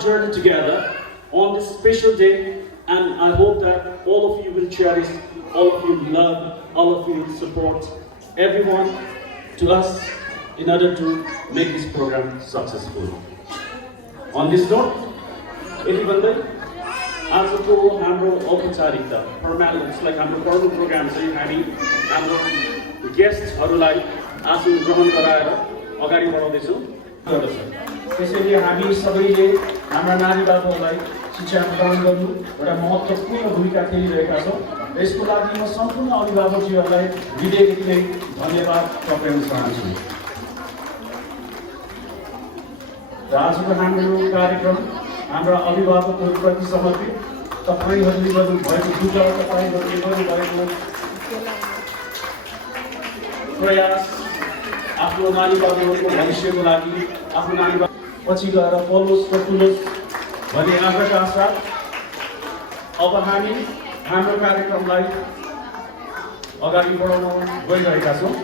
journey together on this special day, and I hope that all of you will cherish, all of you love, all of you will support everyone to us in order to make this program successful. On this note, यति भन्दै आजको हाम्रो औपचारिकता formalities like हाम्रो प्रमुख programme चाहिँ हामी हाम्रो गेस्टहरूलाई आसन ग्रहण गराएर अगाडि बढाउँदैछौँ। त्यसैले हामी सबैले हाम्रा नारी बाबुहरूलाई शिक्षा प्रदान गर्नु एउटा महत्त्वपूर्ण भूमिका खेलिरहेका छौँ। यसको लागि म सम्पूर्ण अभिभावकजीहरूलाई हृदयदेखि धन्यवाद टक्राउन चाहन्छु। र आजको हाम्रो कार्यक्रम हाम्रा अभिभावकहरूप्रति समर्पित। तपाईहरूले गर्नुभएको दुःख, तपाईँहरूले गर्नुभएको प्रयास आफ्नो नानी बाबुहरूको भविष्यको लागि, आफ्नो नानी पछि गएर पलोस् र ठुलोस् भन्ने आग्रहका साथ अब हामी हाम्रो कार्यक्रमलाई अगाडि बढाउन गइरहेका छौँ।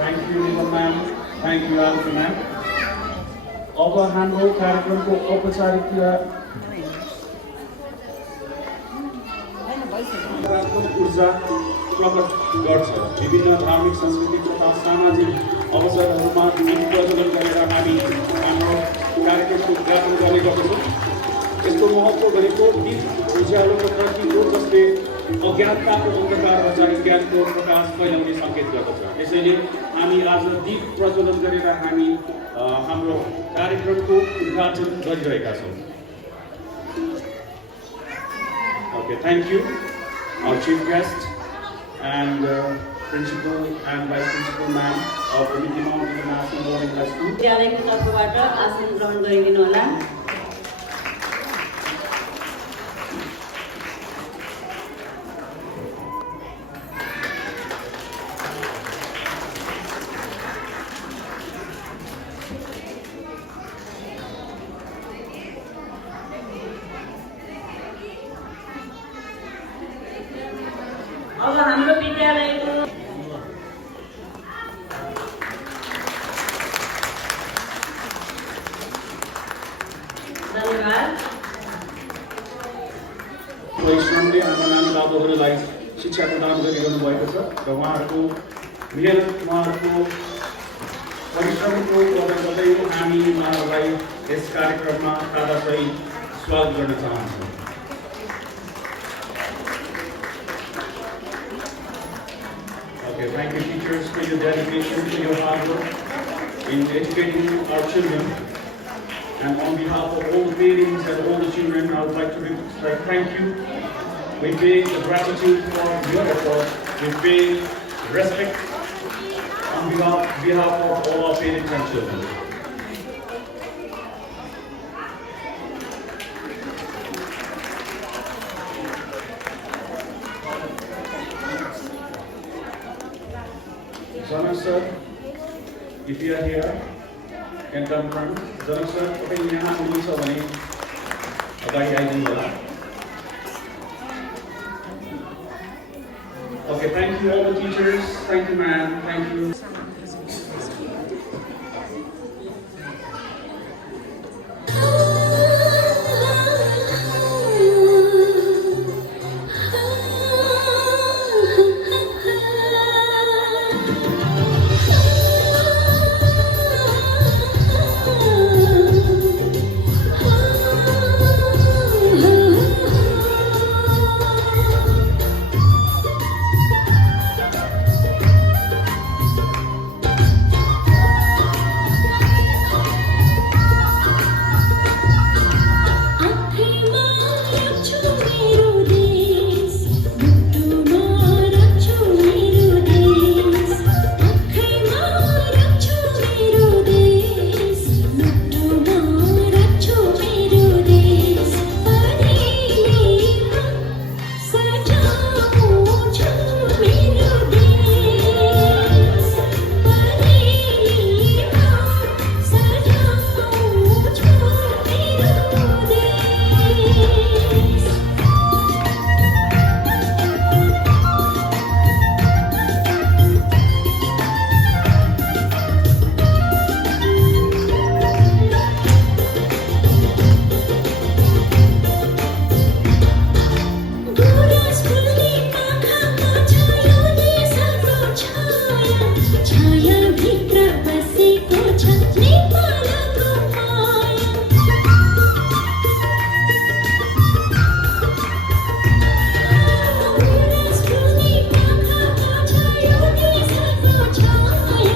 Thank you, ma'am. Thank you, Alpha, ma'am. अब हाम्रो कार्यक्रमको औपचारिकता ऊर्जा प्रकट गर्छ। विभिन्न धार्मिक, सांस्कृतिक तथा सामाजिक अवसरहरूमा दीप प्रज्वलन गरेर हामी हाम्रो कार्यक्रमको उद्घाटन गर्ने गर्दछौँ। यसको महत्त्व भनेको दीप उज्यालोको प्रतीक हो, जसले अज्ञानताको अन्धकार हटाई ज्ञानको प्रकाश फैलाउने सङ्केत गर्दछ। त्यसैले हामी आज दीप प्रज्वलन गरेर हामी हाम्रो कार्यक्रमको उद्घाटन गरिरहेका छौँ। Okay, thank you, our chief guest and principal and vice principal ma'am of Mickey Mouse International Boarding High School. विद्यालयको तर्फबाट आसन ग्रहण गरिदिनु होला। अब हाम्रो विद्यालयको धन्यवाद। परिश्रमले हाम्रो नानी बाबुहरूलाई शिक्षा प्रदान गरिरहनु भएको छ र उहाँहरूको मेहनत, उहाँहरूको परिश्रमको कदर गर्दै हामी उहाँहरूलाई यस कार्यक्रममा तादासहित स्वागत गर्न चाहन्छौँ। Okay, thank you teachers for your dedication, for your hard work in educating our children. And on behalf of all the parents and all the children, I would like to thank you. We pay the gratitude for your effort. We pay respect on behalf of all our parents and children. Zanak sir, if you are here, can come front. Zanak sir, तपाईँ यहाँ हुनुहुन्छ भने अगाडि आइदिनु होला। Okay, thank you all the teachers. Thank you, ma'am. Thank you. छायाभित्र बसेको छ नेपालको माया गुराँसरुनी पाखामा छ यो देशको छाया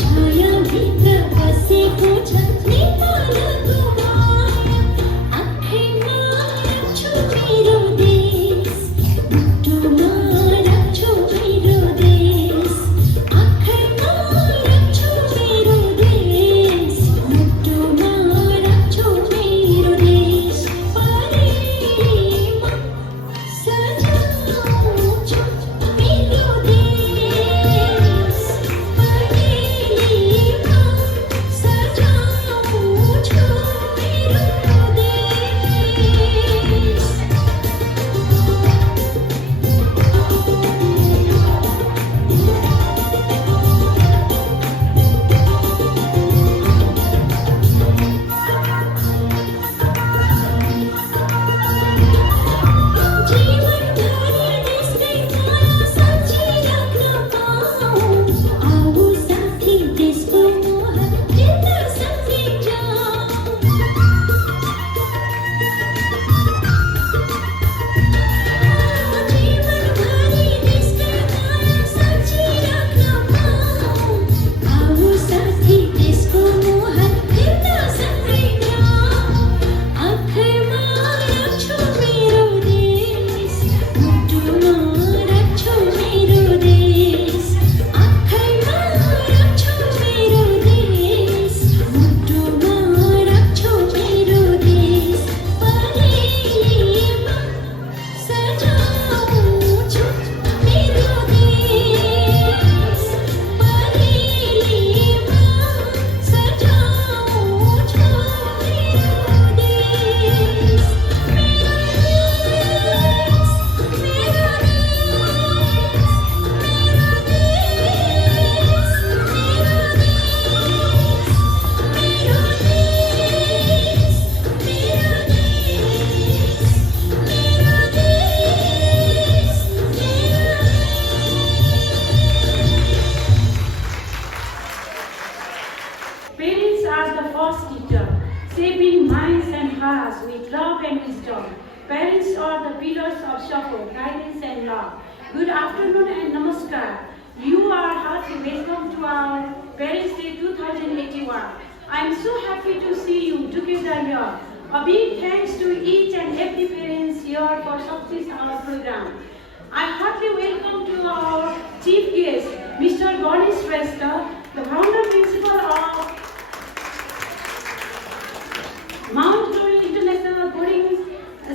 छायाभित्र बसेको छ नेपालको माया आँखैमा राख्छु मेरो देश मुटुमा राख्छु मेरो देश आँखैमा राख्छु मेरो देश मुटुमा राख्छु मेरो देश परेमा सजाउँछु मेरो देश परेमा सजाउँछु मेरो देश जीवनभरि देशकै माया सम्झिराख्न पाऊँ आऊ साथी देशको मोह फिर्ता सम्झिन्छौँ जीवनभरि देशकै माया सम्झिराख्न पाऊँ आऊ साथी देशको मोह फिर्ता सम्झिन्छौँ आँखैमा राख्छु मेरो देश मुटुमा राख्छु मेरो देश आँखैमा राख्छु मेरो देश मुटुमा राख्छु मेरो देश परेमा सजाउँछु मेरो देश परेमा सजाउँछु मेरो देश Parents are the first teacher, shaping minds and hearts with love and wisdom. Parents are the pillars of support, guidance and love. Good afternoon and namaskar. You are heartily welcome to our Parents Day 2081. I am so happy to see you together here. A big thanks to each and every parents here for success our program. I heartily welcome to our chief guest, Mr. Ganesh Shrestha, the founder principal of Mount Glory International Boarding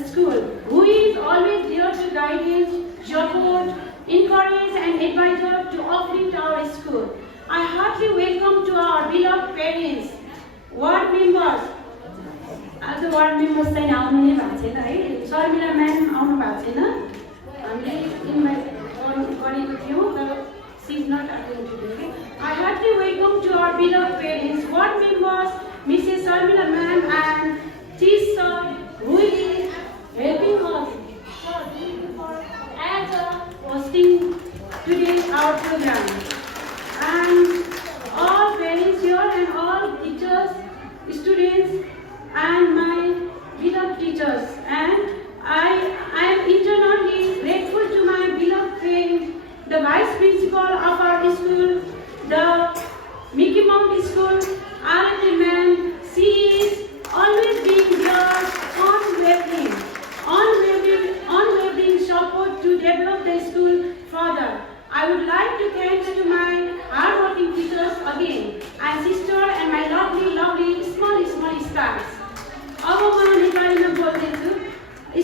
School, who is always there to guide, support, encourage and advise us to uplift our school. I heartily welcome to our beloved parents, ward members. आज ward members चाहिँ आउनु नै भएको छैन है Sharmila ma'am आउनु भएको छैन हामीले इन्भाइट गरेको थियौँ तर she is not attend today I heartily welcome to our beloved parents, ward members, Mrs. Sharmila ma'am and Chief sir who is helping us as a hosting today our program. And all parents here and all teachers, students and my beloved teachers. And I am eternally grateful to my beloved friend, the vice principal of our school, the Mickey Mouse School, R&D man. She is always being there, unwavering support to develop the school further. I would like to thank to my hardworking teachers again, and sister and my lovely small stars. अब म नेपालीमा बोल्दैछु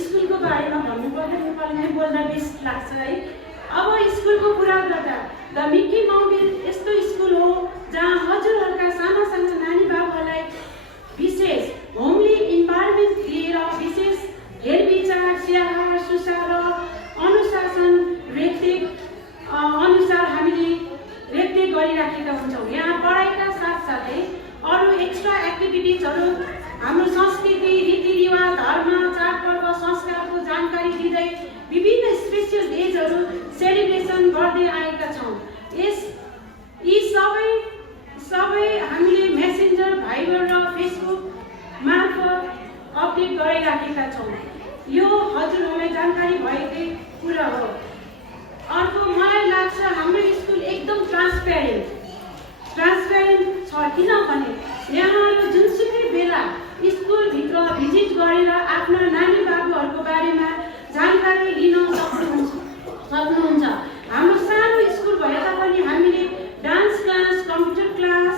स्कुलको बारेमा भन्नुपर्दा नेपालीमै बोल्दा best लाग्छ है अब स्कुलको कुरा गर्दा द मिकी माउन्टेन यस्तो स्कुल हो जहाँ हजुरहरूका साना नानी बाबुहरूलाई विशेष होमली इन्भाइरोमेन्ट दिएर विशेष हेरविचार स्याहार सुसार र अनुशासन रेखदेख अनुसार हामीले रेखदेख गरिराखेका हुन्छौँ यहाँ पढाइका साथसाथै अरू एक्स्ट्रा एक्टिभिटिजहरू हाम्रो संस्कृति रीतिरिवाज धर्म चाडपर्व संस्कारको जानकारी दिँदै विभिन्न स्पेशल डेजहरू सेलिब्रेसन गर्दै आएका छौँ। यी गइराखेका छौँ। यो हजुरहरूलाई जानकारी भएकै कुरा हो। अर्को मलाई लाग्छ हाम्रो स्कुल एकदम ट्रान्सप्यारेन्ट छ, किनभने यहाँहरू जुनसुकै बेला स्कुलभित्र भिजिट गरेर आफ्ना नानी बाबुहरूको बारेमा जानकारी लिन सक्नुहुन्छ। हाम्रो सानो स्कुल भए तापनि हामीले डान्स क्लास, कम्प्युटर क्लास,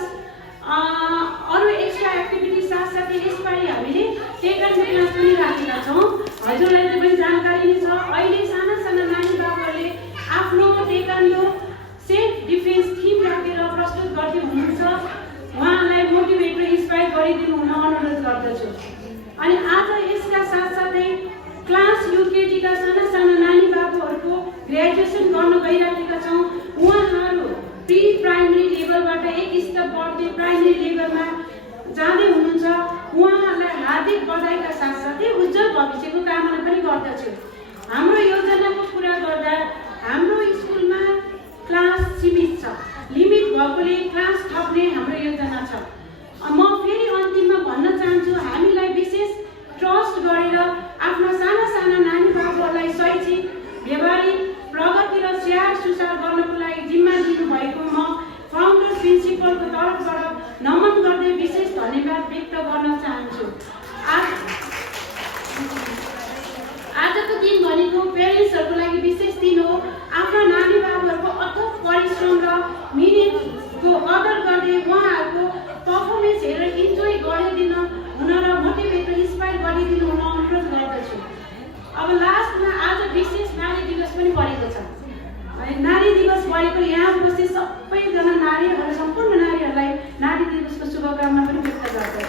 अरू एक्स्ट्रा एक्टिभिटी साथसाथै यसपालि हामीले टेक्वान्डो क्लास पनि राखेका छौँ। हजुरलाई पनि जानकारी नै छ। अहिले साना साना नानी बाबुहरूले आफ्नो टेक्वान्डो सेल्फ डिफेन्स थिम राखेर प्रस्तुत गर्दै हुनुहुन्छ। उहाँलाई मोटिभेट र इन्सपायर गरिदिनु हुन अनुरोध गर्दछु। अनि आज यसका साथसाथै क्लास युकेजीका साना साना नानी बाबुहरूको ग्रेजुएसन गर्न गइराखेका छौँ। उहाँहरू प्री प्राइमेरी लेभलबाट एक स्टेप बढ्दै प्राइमेरी लेभलमा जाँदै हुनुहुन्छ। उहाँहरूलाई हार्दिक बधाईका साथसाथै उज्जवल भविष्यको कामना पनि गर्दछु। हाम्रो योजनाको कुरा गर्दा हाम्रो स्कुलमा क्लास सीमित छ, लिमिट भएकोले क्लास थप्ने हाम्रो योजना छ। म फेरि अन्तिममा भन्न चाहन्छु, हामीलाई विशेष ट्रस्ट गरेर आफ्ना साना साना नानी बाबुहरूलाई शैक्षिक, व्यवहारिक प्रगति र स्याहार सुसार गर्नको लागि जिम्मा दिनुभएको म फाउन्डर प्रिन्सिपलको तर्फबाट नमन गर्दै विशेष धन्यवाद व्यक्त गर्न चाहन्छु। आजको दिन भनेको पेरेन्ट्सहरूको लागि विशेष दिन हो। आफ्ना नानी बाबुहरूको अथक परिश्रम र मिहिनेतको कदर गर्दै उहाँहरूको पर्फर्मेन्स हेरेर इन्जोय गरिदिन हुन र मोटिभेट र इन्सपायर गरिदिनु हुन अनुरोध गर्दछु। अब लास्टमा आज विशेष नारी दिवस पनि परेको छ। नारी दिवस भएको यहाँ उपस्थित सबैजना नारीहरू, सम्पूर्ण नारीहरूलाई नारी दिवसको शुभकामना पनि व्यक्त गर्दछु।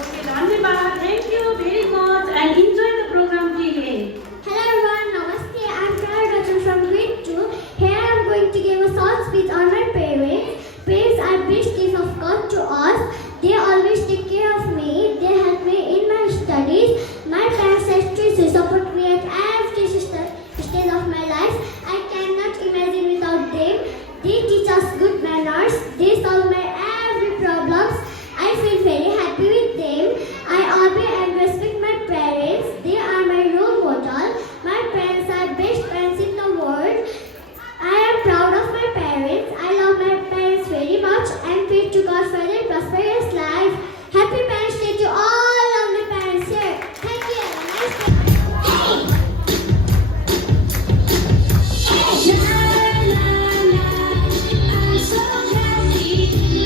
ओके, धन्यवाद। Thank you very much and enjoy the programme till end. Hello everyone, Namaste. I'm Clara Rachel from grade 2. Here I'm going to give a short speech on my parents. Parents are best gift of God to us. They always take care of me. They help me in my studies. My parents actually support me at every stage of my life. I cannot imagine without them. They teach us good manners. They solve my every problems. I feel very happy with them. I obey and respect my parents. They are my role model. My parents are best parents in the world. I am proud of my parents. I love my parents very much and pray to God for their prosperous life. Happy Parents Day to all of the parents here. Thank you. Have a nice day. La la la, I'm so happy.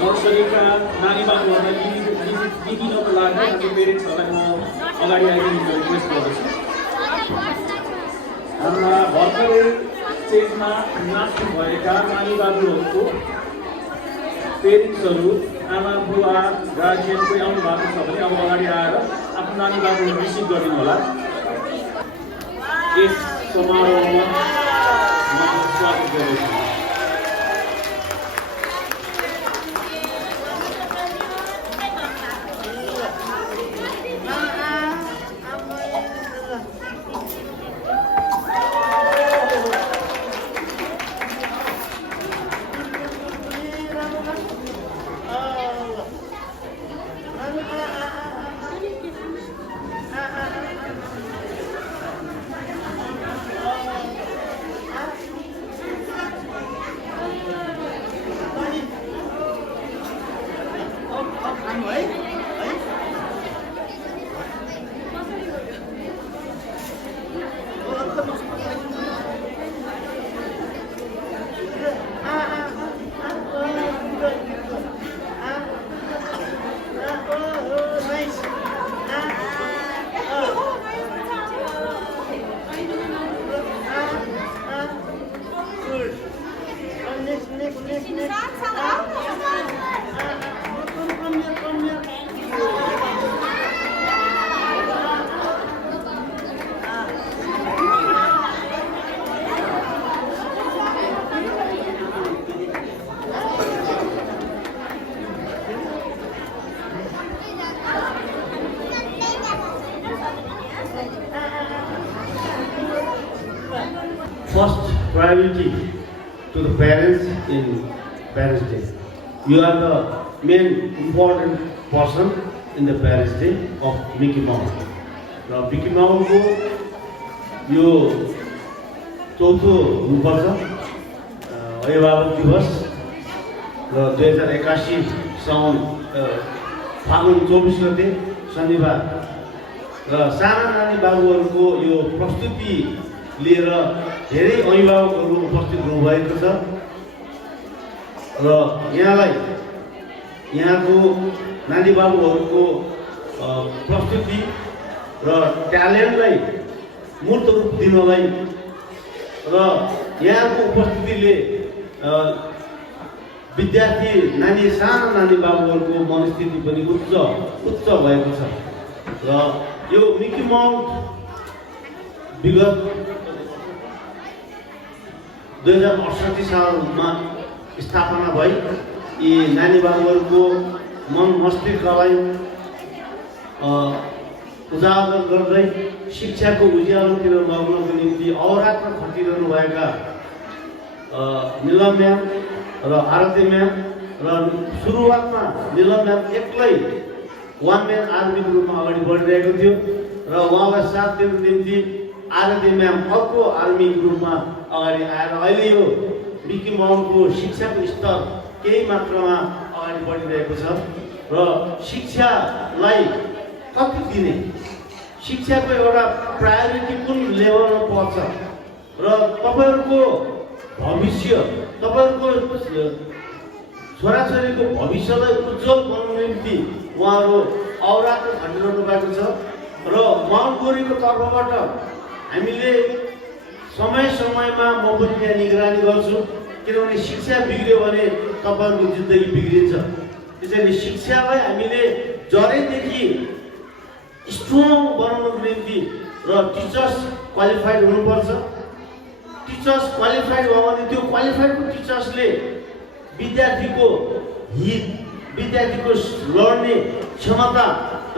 नर्सरीका नानी बाबुहरूलाई लिदिनको लागि हाम्रो पेरेन्ट्सहरूलाई म अगाडि आइदिनु request गर्दछु। हाम्रा भर्खरै स्टेजमा नाच्नुभएका नानी बाबुहरूको पेरेन्ट्सहरू आमा बुवा गार्जियन कोही आउनु भएको छ भने अब अगाडि आएर आफ्नो नानी बाबुहरू रिसिभ गरिदिनु होला। यस समारोहमा म स्वागत गर्दछु। First priority to the parents in Parents' Day. You are the main important person in the Parents' Day of Mickey Mouse. Now, Mickey Mouse को यो चौथो हुनुपर्छ अभिभावक दिवस र 2081 साउन फागुन 24 गते शनिबार र साना नानी बाबुहरूको यो प्रस्तुति लिएर धेरै अभिभावकहरू उपस्थित हुनुभएको छ र यहाँको नानी बाबुहरूको प्रस्तुति र ट्यालेन्टलाई मूर्त रूप दिनलाई र यहाँको उपस्थितिले विद्यार्थी साना नानी बाबुहरूको मनस्थिति पनि उच्च भएको छ र यो मिकी माउस विगत 2068 सालमा स्थापना भई यी नानी बाबुहरूको मन मस्तिष्कलाई उजागर गर्दै शिक्षाको उज्यालोतिर लगाउनको निम्ति अहोरात्र खटिरहनुभएका निलम म्याम र आरती म्याम र सुरुवातमा निलम म्याम एक्लै वान म्यान आर्मीको रूपमा अगाडि बढिरहेको थियो र उहाँलाई साथ दिनको निम्ति आरती म्याम अर्को आर्मीको रूपमा अगाडि आएर अहिले यो मिकी माउसको शिक्षाको स्तर केही मात्रामा अगाडि बढिरहेको छ र शिक्षालाई कति दिने शिक्षाको एउटा प्रायोरिटी कुन लेभलमा पर्छ र तपाईहरुको भविष्य तपाईहरुको छोराछोरीको भविष्यलाई उज्जवल बनाउनको निम्ति उहाँहरू अहोरात्र खटिरहनु भएको छ र माउन्टगोरीको तर्फबाट हामीले समयमा म पनि यहाँ निगरानी गर्छु किनभने शिक्षा बिग्रियो भने तपाईहरुको जिन्दगी बिग्रिन्छ त्यसैले शिक्षालाई हामीले जरैदेखि स्ट्रङ बनाउनको निम्ति र टिचर्स क्वालिफाइड हुनुपर्छ टिचर्स क्वालिफाइड भयो भने त्यो क्वालिफाइडको टिचर्सले विद्यार्थीको हित विद्यार्थीको लड्ने क्षमता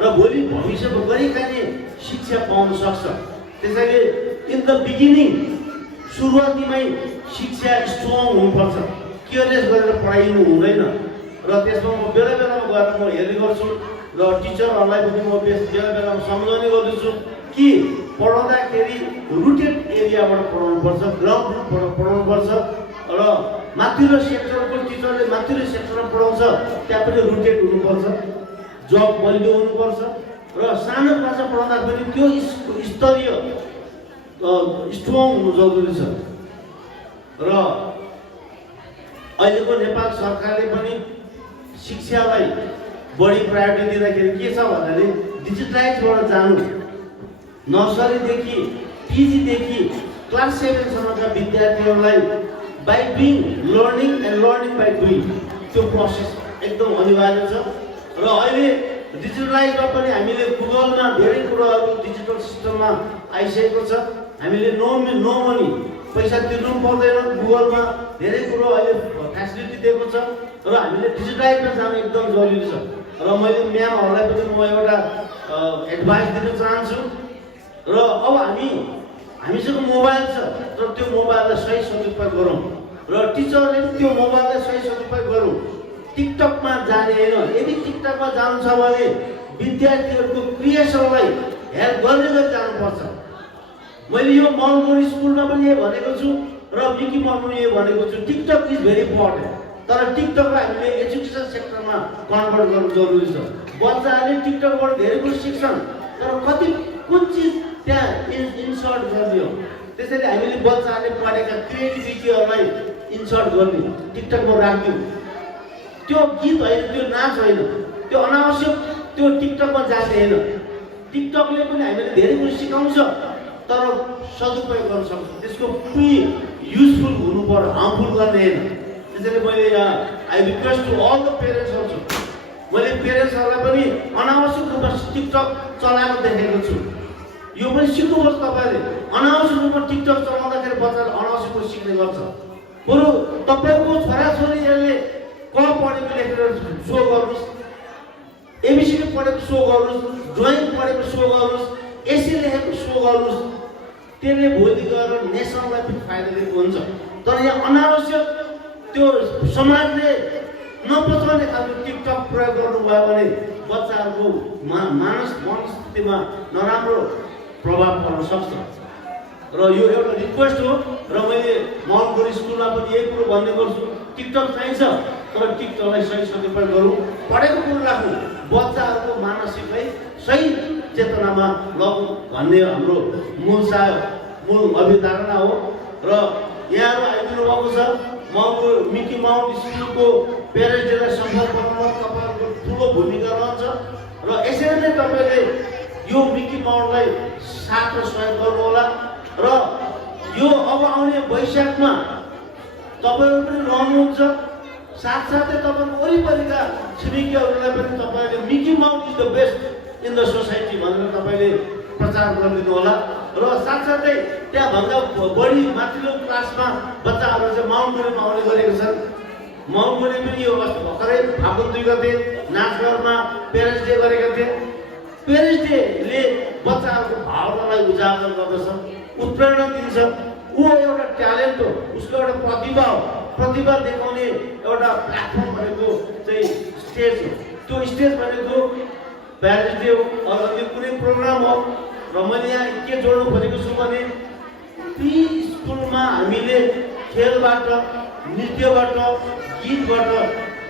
र भोलि भविष्यमा गरिखाने शिक्षा पाउन सक्छ त्यसैले इन द बिगिनिङ सुरुवातीमै शिक्षा स्ट्रङ हुनुपर्छ केयरलेस गरेर पढाइनु हुँदैन र त्यसमा म बेला बेलामा गएर म हेर्ने गर्छु र टिचरहरूलाई पनि म बेला बेलामा सम्झाउने गर्दछु कि पढाउँदाखेरि रुटेड एरियाबाट पढाउनुपर्छ ग्राउन्ड रुटबाट पढाउनुपर्छ र माथिल्लो सेक्टरको टिचरले माथिल्लो सेक्टरमा पढाउँछ त्यहाँ पनि रुटेड हुनुपर्छ जब बलियो हुनुपर्छ र सानो क्लासमा पढाउँदा पनि त्यो स्तरीय स्ट्रङ हुनु जरुरी छ र अहिलेको नेपाल सरकारले पनि शिक्षालाई बढी प्रायोरिटी दिँदाखेरि के छ भन्दाखेरि डिजिटलाइजबाट जानु नर्सरीदेखि पिजीदेखि क्लास 7 सम्मका विद्यार्थीहरूलाई by doing learning and learning by doing त्यो प्रोसेस एकदम अनिवार्य छ र अहिले डिजिटलाइजमा पनि हामीले गुगलमा धेरै कुराहरू डिजिटल सिस्टममा आइसकेको छ हामीले नो मनी पैसा तिर्नु पर्दैन गुगलमा धेरै कुरो अहिले फेसिलिटी दिएको छ र हामीले डिजिटलाइजमा जानु एकदम जरुरी छ र मैले म्यामहरूलाई पनि म एउटा एडभाइस दिन चाहन्छु र अब हामीसँग मोबाइल छ र त्यो मोबाइललाई सही सदुपयोग गरौँ र टिचरले पनि त्यो मोबाइललाई सही सदुपयोग गरौँ टिकटकमा जाने होइन यदि टिकटकमा जानु छ भने विद्यार्थीहरूको क्रिएसनलाई हेल्प गर्ने गरी जानुपर्छ मैले यो मलगोरी स्कुलमा पनि यही भनेको छु र मिकी मलमा यही भनेको छु टिकटक इज भेरी इम्पोर्टेन्ट तर टिकटकलाई हामीले एजुकेसन सेक्टरमा कन्भर्ट गर्नु जरुरी छ बच्चाहरूले टिकटकबाट धेरै कुरो सिक्छन् तर कुन चिज त्यहाँ इन्सर्ट गर्ने हो त्यसैले हामीले बच्चाहरूले पढेका क्रिएटिभिटीहरूलाई इन्सर्ट गर्ने टिकटकमा राख्दिउँ त्यो गीत होइन त्यो नाच होइन त्यो अनावश्यक त्यो टिकटकमा जाने होइन टिकटकले पनि हामीले धेरै कुरो सिकाउँछ तर सदुपयोग गर्न सक्छ त्यसको युजफुल हुनु पर्यो हार्मफुल गर्ने होइन त्यसैले मैले यहाँ I request to all the parents also मैले पेरेन्ट्सहरूलाई पनि अनावश्यक रूपमा टिकटक चलाएको देखेको छु यो पनि सिक्नुपर्छ तपाईँले अनावश्यक रूपमा टिकटक चलाउँदाखेरि बच्चाले अनावश्यक कुरो सिक्ने गर्छ बरु तपाईँको छोराछोरीहरूले क पढेको लेखेर सो गर्नुहोस् एबिसिडी पढेको सो गर्नुहोस् ड्रइङ पढेको सो गर्नुहोस् एसी लेखेको सो गर्नुहोस् त्यसले भोलि गएर नेसनलाई पनि फाइदा दिएको हुन्छ तर यहाँ अनावश्यक त्यो समाजले नपचाउने खालको टिकटक प्रयोग गर्नुभयो भने बच्चाहरूको मनस्थितिमा नराम्रो प्रभाव पर्न सक्छ र यो एउटा रिक्वेस्ट हो र मैले मलगोरी स्कुलमा पनि यही कुरो भन्ने गर्छु टिकटक चाहिन्छ तर टिकटकलाई सही सदुपयोग गरौँ पढेको कुरो राखौँ बच्चाहरूको मानसिकलाई सही चेतनामा लगौँ भन्ने हाम्रो मूल अभिधारणा हो र यहाँहरू आइदिनु भएको छ मिकी माउन्ट स्कुलको पेरेन्ट्स डेलाई सम्पर्क गर्नमा तपाईँहरूको ठुलो भूमिका रहन्छ र यसरी नै तपाईँले यो मिकी माउन्टलाई साथ र सहयोग गर्नुहोला र यो अब आउने वैशाखमा तपाईँहरू पनि रहनुहुन्छ साथसाथै तपाईँको वरिपरिका छिमेकीहरूलाई पनि तपाईँले Mickey Mount is the best in the society भनेर तपाईँले प्रचार गरिदिनु होला र साथसाथै त्यहाँभन्दा बढी माथिल्लो क्लासमा बच्चाहरू चाहिँ माउन्टगोरीमा आउने गरेको छन् माउन्टगोरी पनि यो अस्ति भर्खरै फागुन 2 गते नाचघरमा पेरेन्ट्स डे गरेका थिए पेरेन्ट्स डेले बच्चाहरूको भावनालाई उजागर गर्दछ उत्प्रेरणा दिन्छ ऊ एउटा ट्यालेन्ट हो उसको एउटा प्रतिभा हो प्रतिभा देखाउने एउटा प्लेटफर्म भनेको चाहिँ स्टेज हो त्यो स्टेज भनेको पेरेन्ट्स डे हो अथवा कुनै प्रोग्राम हो र मैले यहाँ के जोड्नु खोजेको छु भने प्री स्कुलमा हामीले खेलबाट नृत्यबाट गीतबाट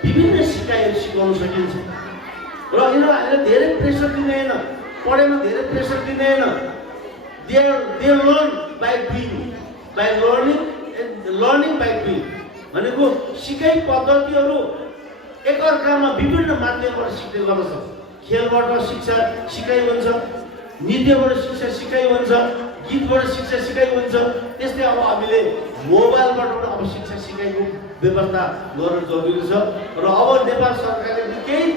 विभिन्न सिकाइहरू सिकाउन सकिन्छ र यिनीहरू हामीले धेरै प्रेसर दिने होइन पढाइमा धेरै प्रेसर दिने होइन they learn by doing by learning by doing भनेको सिकाइ पद्धतिहरू एकअर्कामा विभिन्न माध्यमबाट सिक्ने गर्दछ खेलबाट शिक्षा सिकाइ हुन्छ नृत्यबाट शिक्षा सिकाइ हुन्छ गीतबाट शिक्षा सिकाइ हुन्छ त्यस्तै अब हामीले मोबाइलबाट अब शिक्षा सिकाइको व्यवस्था गर्न जरुरी छ र अब नेपाल सरकारले केही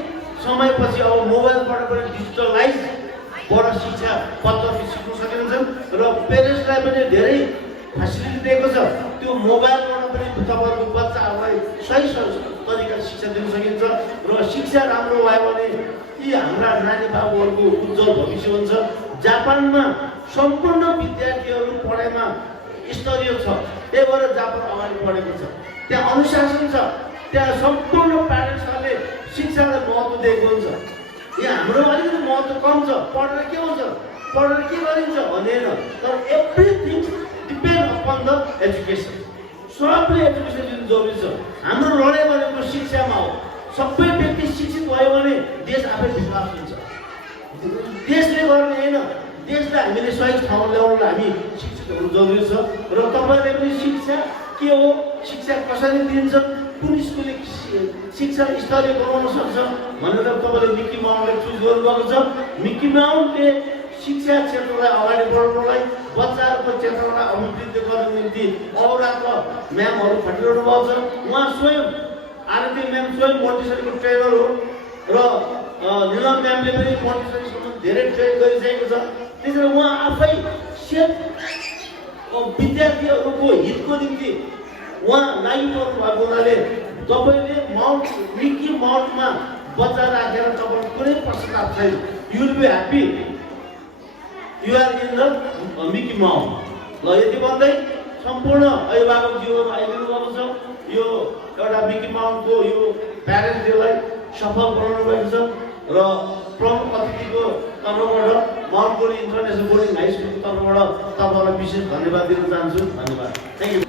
समयपछि अब मोबाइलबाट पनि डिजिटलाइजबाट शिक्षा पद्धति सिक्न सकिन्छ र पेरेन्ट्सलाई पनि धेरै फेसिलिटी दिएको छ त्यो मोबाइलबाट पनि तपाईँहरूको बच्चाहरूलाई सही तरिकाले शिक्षा दिन सकिन्छ र शिक्षा राम्रो भयो भने यी हाम्रा नानी बाबुहरूको उज्जवल भविष्य हुन्छ जापानमा सम्पूर्ण विद्यार्थीहरू पढाइमा स्तरीय छ त्यही भएर जापान अगाडि बढेको छ त्यहाँ अनुशासन छ त्यहाँ सम्पूर्ण प्यारेन्ट्सहरूले शिक्षालाई महत्त्व दिएको हुन्छ यहाँ हाम्रो अलिकति महत्त्व कम छ पढेर के हुन्छ पढेर के गरिन्छ भनेन तर everything depend upon the education सबले एजुकेसन दिनु जरुरी छ हाम्रो लडाइँ भनेको शिक्षामा हो सबै व्यक्ति शिक्षित भयो भने देश आफै विकास हुन्छ देशले गर्ने होइन देशलाई हामीले सही ठाउँमा ल्याउनलाई हामी शिक्षित हुनु जरुरी छ र तपाईँले पनि शिक्षा के हो शिक्षा कसरी दिन्छ कुन स्कुलले शिक्षा स्तरीय बनाउन सक्छ भनेर तपाईँले मिकी माउन्टले चुज गर्नुभएको छ। मिकी माउन्टले शिक्षा क्षेत्रलाई अगाडि बढाउनलाई बच्चाहरूको क्षेत्रलाई अभिवृद्धि गर्नको निम्ति अहोरात्र म्यामहरू खटिरहनु भएको छ। उहाँ स्वयं आरती म्याम स्वयं मोन्टेसरीको ट्रेनर हो र निलम म्यामले पनि मोन्टेसरीसम्म धेरै ट्रेन गरिसकेको छ। त्यसैले उहाँ आफै विद्यार्थीहरूको हितको निम्ति उहाँ लागिपर्नु भएको हुनाले तपाईँले मिकी माउन्टमा बच्चा राखेर तपाईँको कुनै पश्चाताप छैन। You will be happy you are in the Mickey Mount. ल यति भन्दै सम्पूर्ण अभिभावक जीवन आइदिनु भएको छ। यो एउटा मिकी माउन्टको यो प्यारेन्ट्स डेलाई सफल बनाउनु भएको छ र प्रमुख अतिथिको तर्फबाट माउन्ट गोरी इन्टरनेसनल बोर्डिङ हाई स्कुलको तर्फबाट तपाईँलाई विशेष धन्यवाद दिन चाहन्छु। धन्यवाद। Thank you.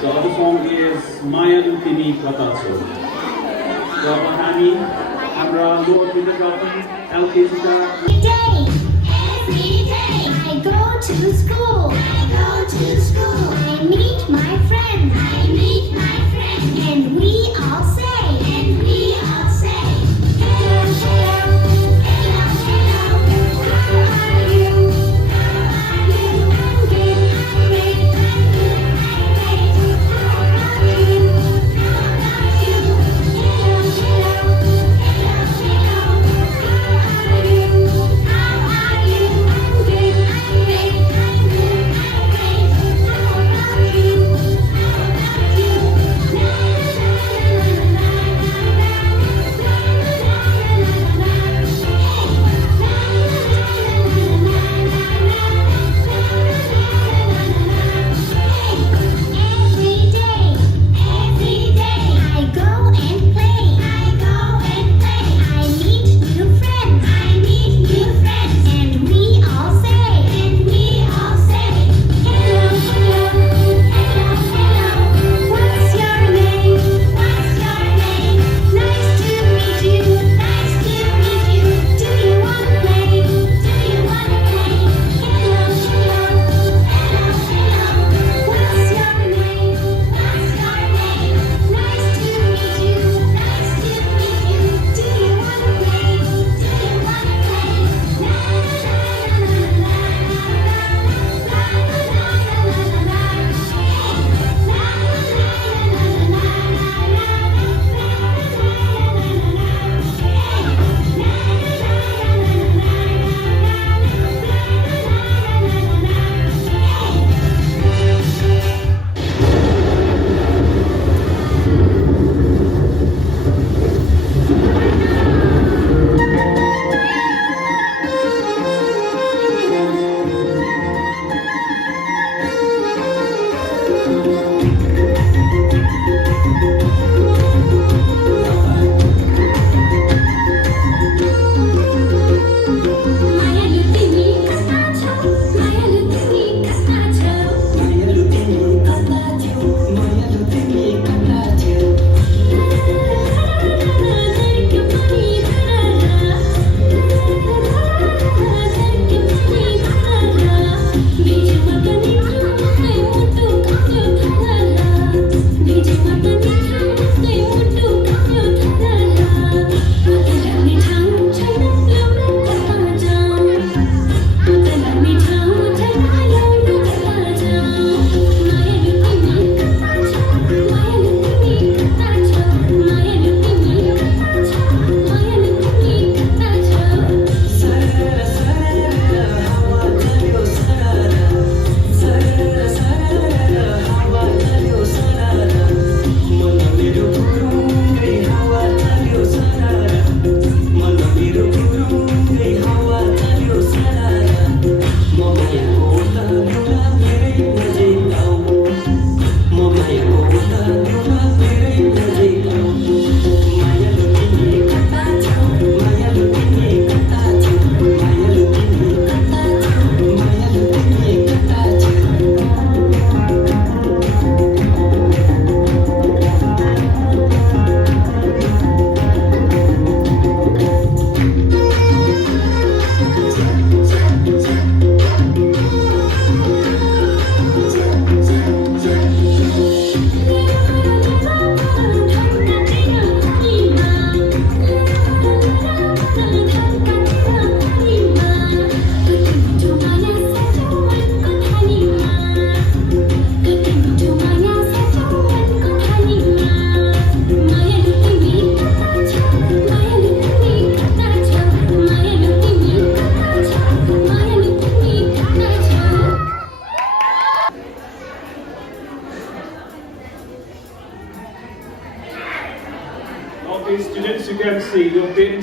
The other song is Mayan Tini Katacho. So हामी हाम्रा लोवर kindergarten LKG का Every day I go to school. I meet my friends. And we all say. Hello, hello, how are you? I'm good. Great, I'm good. How are you? Hello, hello, how are you? I'm good. Great,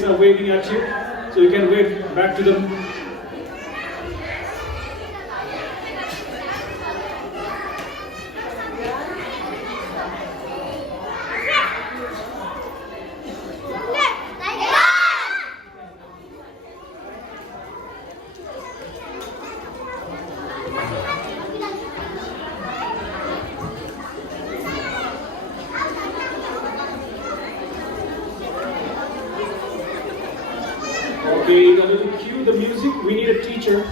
kids are waving at you, so you can wave back to them. Okay, in order to cue the music, we need a teacher.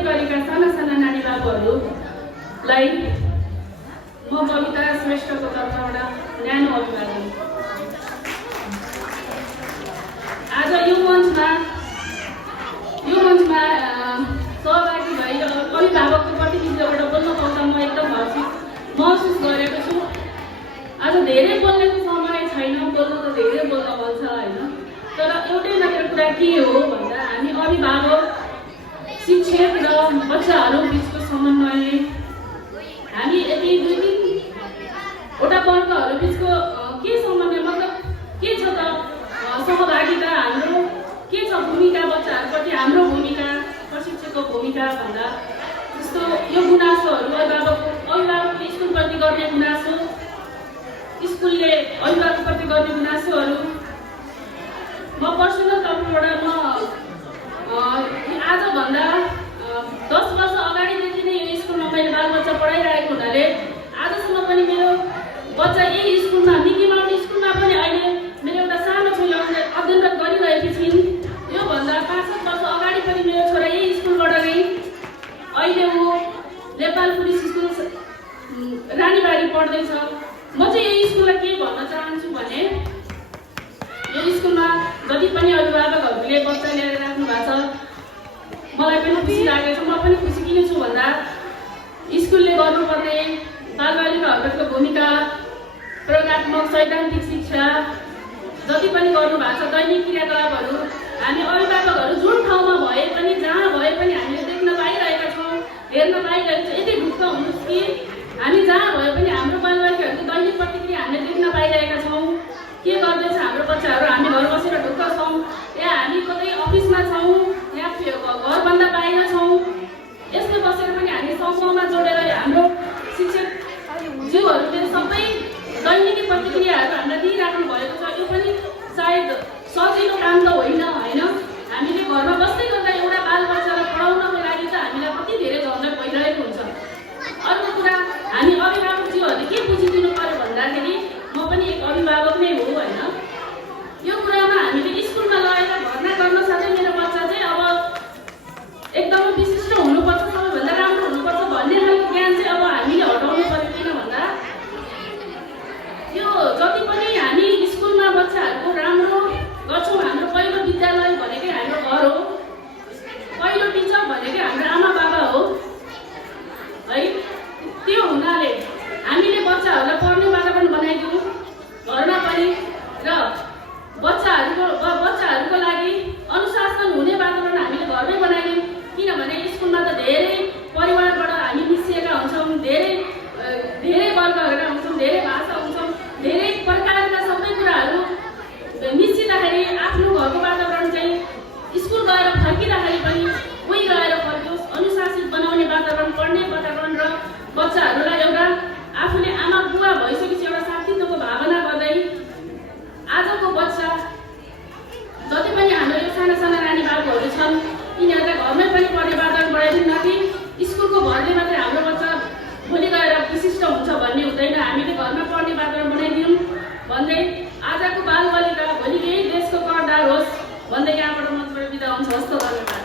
पढ्दै गरेका साना साना नानी बाबुहरूलाई म कविता श्रेष्ठको तर्फबाट न्यानो अभिवादन। आज यो मञ्चमा सहभागी भई अभिभावकको प्रतिनिधिबाट बोल्न पाउँदा म एकदम हर्षित महसुस गरेको छु। आज धेरै बोल्नेको समय छैन, बोल्न त धेरै बोल्न मन छ होइन, तर एउटै मात्र कुरा के हो भन्दा हामी अभिभावक, शिक्षक र बच्चाहरू बिचको समन्वय, हामी यति 2-3वटा वर्गहरू बिचको के समन्वय, मतलब के छ त सहभागिता, हाम्रो के छ भूमिका, बच्चाहरूप्रति हाम्रो भूमिका, प्रशिक्षकको भूमिका भन्दा जस्तो यो गुनासोहरू अभिभावकले स्कुलप्रति गर्ने गुनासो, स्कुलले अभिभावकप्रति गर्ने गुनासोहरू म पर्सनल तर्फबाट आजभन्दा 10 वर्ष अगाडिदेखि नै यो स्कुलमा मैले बालबच्चा पढाइरहेको हुनाले आजसम्म पनि मेरो बच्चा यही स्कुलमा, मिकी माउन्ट स्कुलमा पनि अहिले मेरो एउटा सानो छोरी अध्ययनरत गरिरहेकी छिन्। योभन्दा 5-7 वर्ष अगाडि पनि मेरो छोरा यही स्कुलबाट नै अहिले ऊ नेपाल पुलिस स्कुल रानीबारी पढ्दैछ। म चाहिँ यो स्कुललाई के भन्न चाहन्छु भने यो स्कुलमा जति पनि अभिभावकहरूले बच्चा ल्याएर राख्नु भएको छ मलाई पनि खुसी लागेको छ। म पनि खुसी किन छु भन्दा स्कुलले गर्नुपर्ने बालबालिकाहरूको भूमिका, प्रयोगात्मक सैद्धान्तिक शिक्षा जति पनि गर्नु भएको छ, दैनिक क्रियाकलापहरू हामी अभिभावकहरू जुन ठाउँमा भए पनि, जहाँ भए पनि हामीले देख्न पाइरहेका छौँ, हेर्न पाइरहेको छ। यति ढुक्क हुनुहोस् कि हामी जहाँ भए पनि हाम्रो बालबालिकाहरूको दैनिक प्रतिक्रिया हामीले देख्न पाइरहेका छौँ। के गर्दैछ हाम्रो बच्चाहरू, हामी घर बसेर ढुक्क छौँ, या हामी कतै अफिसमा छौँ, या घरभन्दा बाहिर छौँ, यसले बसेर पनि हामी समूहमा जोडेर हाम्रो शिक्षकज्यूहरूले सबै दैनिक प्रतिक्रियाहरू हामीलाई दिइराख्नु भएको छ। यो पनि सायद सजिलो काम त होइन, हामीले घरमा बस्दै गर्दा एउटा बालबच्चालाई पढाउनको लागि त हामीलाई कति धेरै झन्झट भइरहेको हुन्छ। अर्को कुरा, हामी अभिभावकज्यूहरूले के बुझिदिनु पर्यो भन्दाखेरि म पनि एक अभिभावक नै हो होइन, यो कुरामा हामीले स्कुलमा लगेर भर्ना गर्न साथै मेरो बच्चा चाहिँ अब एकदमै विशिष्ट हुनुपर्छ, सबैभन्दा राम्रो हुनुपर्छ भन्ने खालको ज्ञान चाहिँ अब हामीले हटाउनु पर्यो। किन भन्दा यो जति पनि हामी स्कुलमा बच्चाहरूको राम्रो गर्छौँ, हाम्रो पहिलो विद्यालय भनेकै हाम्रो घर हो, पहिलो टिचर भनेकै हाम्रो आमा बाबा हो है। त्यो हुनाले हामीले बच्चाहरूलाई पढ्ने वातावरण बनाइदिउँ घरमा पनि, र बच्चाहरूको लागि अनुशासन हुने वातावरण हामीले घरमै बनाइदिउँ। किनभने स्कुलमा त धेरै परिवारबाट हामी मिसिएका हुन्छौँ, धेरै वर्गहरूका हुन्छौँ, धेरै भाषा हुन्छौँ, धेरै प्रकारका सबै कुराहरू मिसिँदाखेरि आफ्नो घरको वातावरण चाहिँ स्कुल गएर फर्किँदाखेरि पनि उही गएर फर्कियोस्, अनुशासित बनाउने वातावरण, पढ्ने वातावरण र बच्चाहरूलाई एउटा आफूले आमा बुवा भइसकेपछि एउटा साथीत्वको भावना गर्दै आजको बच्चा जति पनि हाम्रो यो साना साना नानी बाबुहरू छन् यिनीहरूलाई घरमै पनि पढ्ने वातावरण बनाइदिउँ, न कि स्कुलको भर्दै मात्रै हाम्रो बच्चा भोलि गएर विशिष्ट हुन्छ भन्ने हुँदैन। हामीले घरमा पढ्ने वातावरण बनाइदिउँ भन्दै आजको बालबालिका भोलि यही देशको करदार होस् भन्दै यहाँबाट मञ्चबाट बिदा हुन्छ। हस्त धन्यवाद।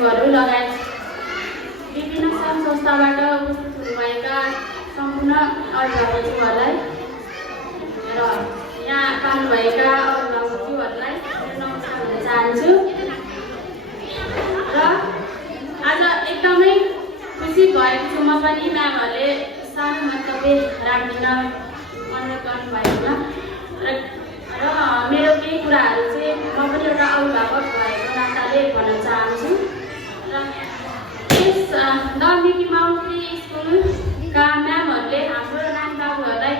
दाजुहरू लगायत विभिन्न सङ्घ संस्थाबाट उपस्थित हुनुभएका सम्पूर्ण अभिभावकज्यूहरूलाई र यहाँ पाल्नुभएका अभिभावकज्यूहरूलाई नमस्कार भन्न चाहन्छु। र आज एकदमै खुसी भएको छु म पनि म्यामहरूले सानो मन्तव्य राखिदिन अनुरोध गर्नुभएकोमा र मेरो केही कुराहरू चाहिँ म पनि एउटा अभिभावक भएको नाताले भन्न चाहन्छु। र यस द मिकी माउस प्री स्कुलका म्यामहरूले हाम्रो नानी बाबुहरूलाई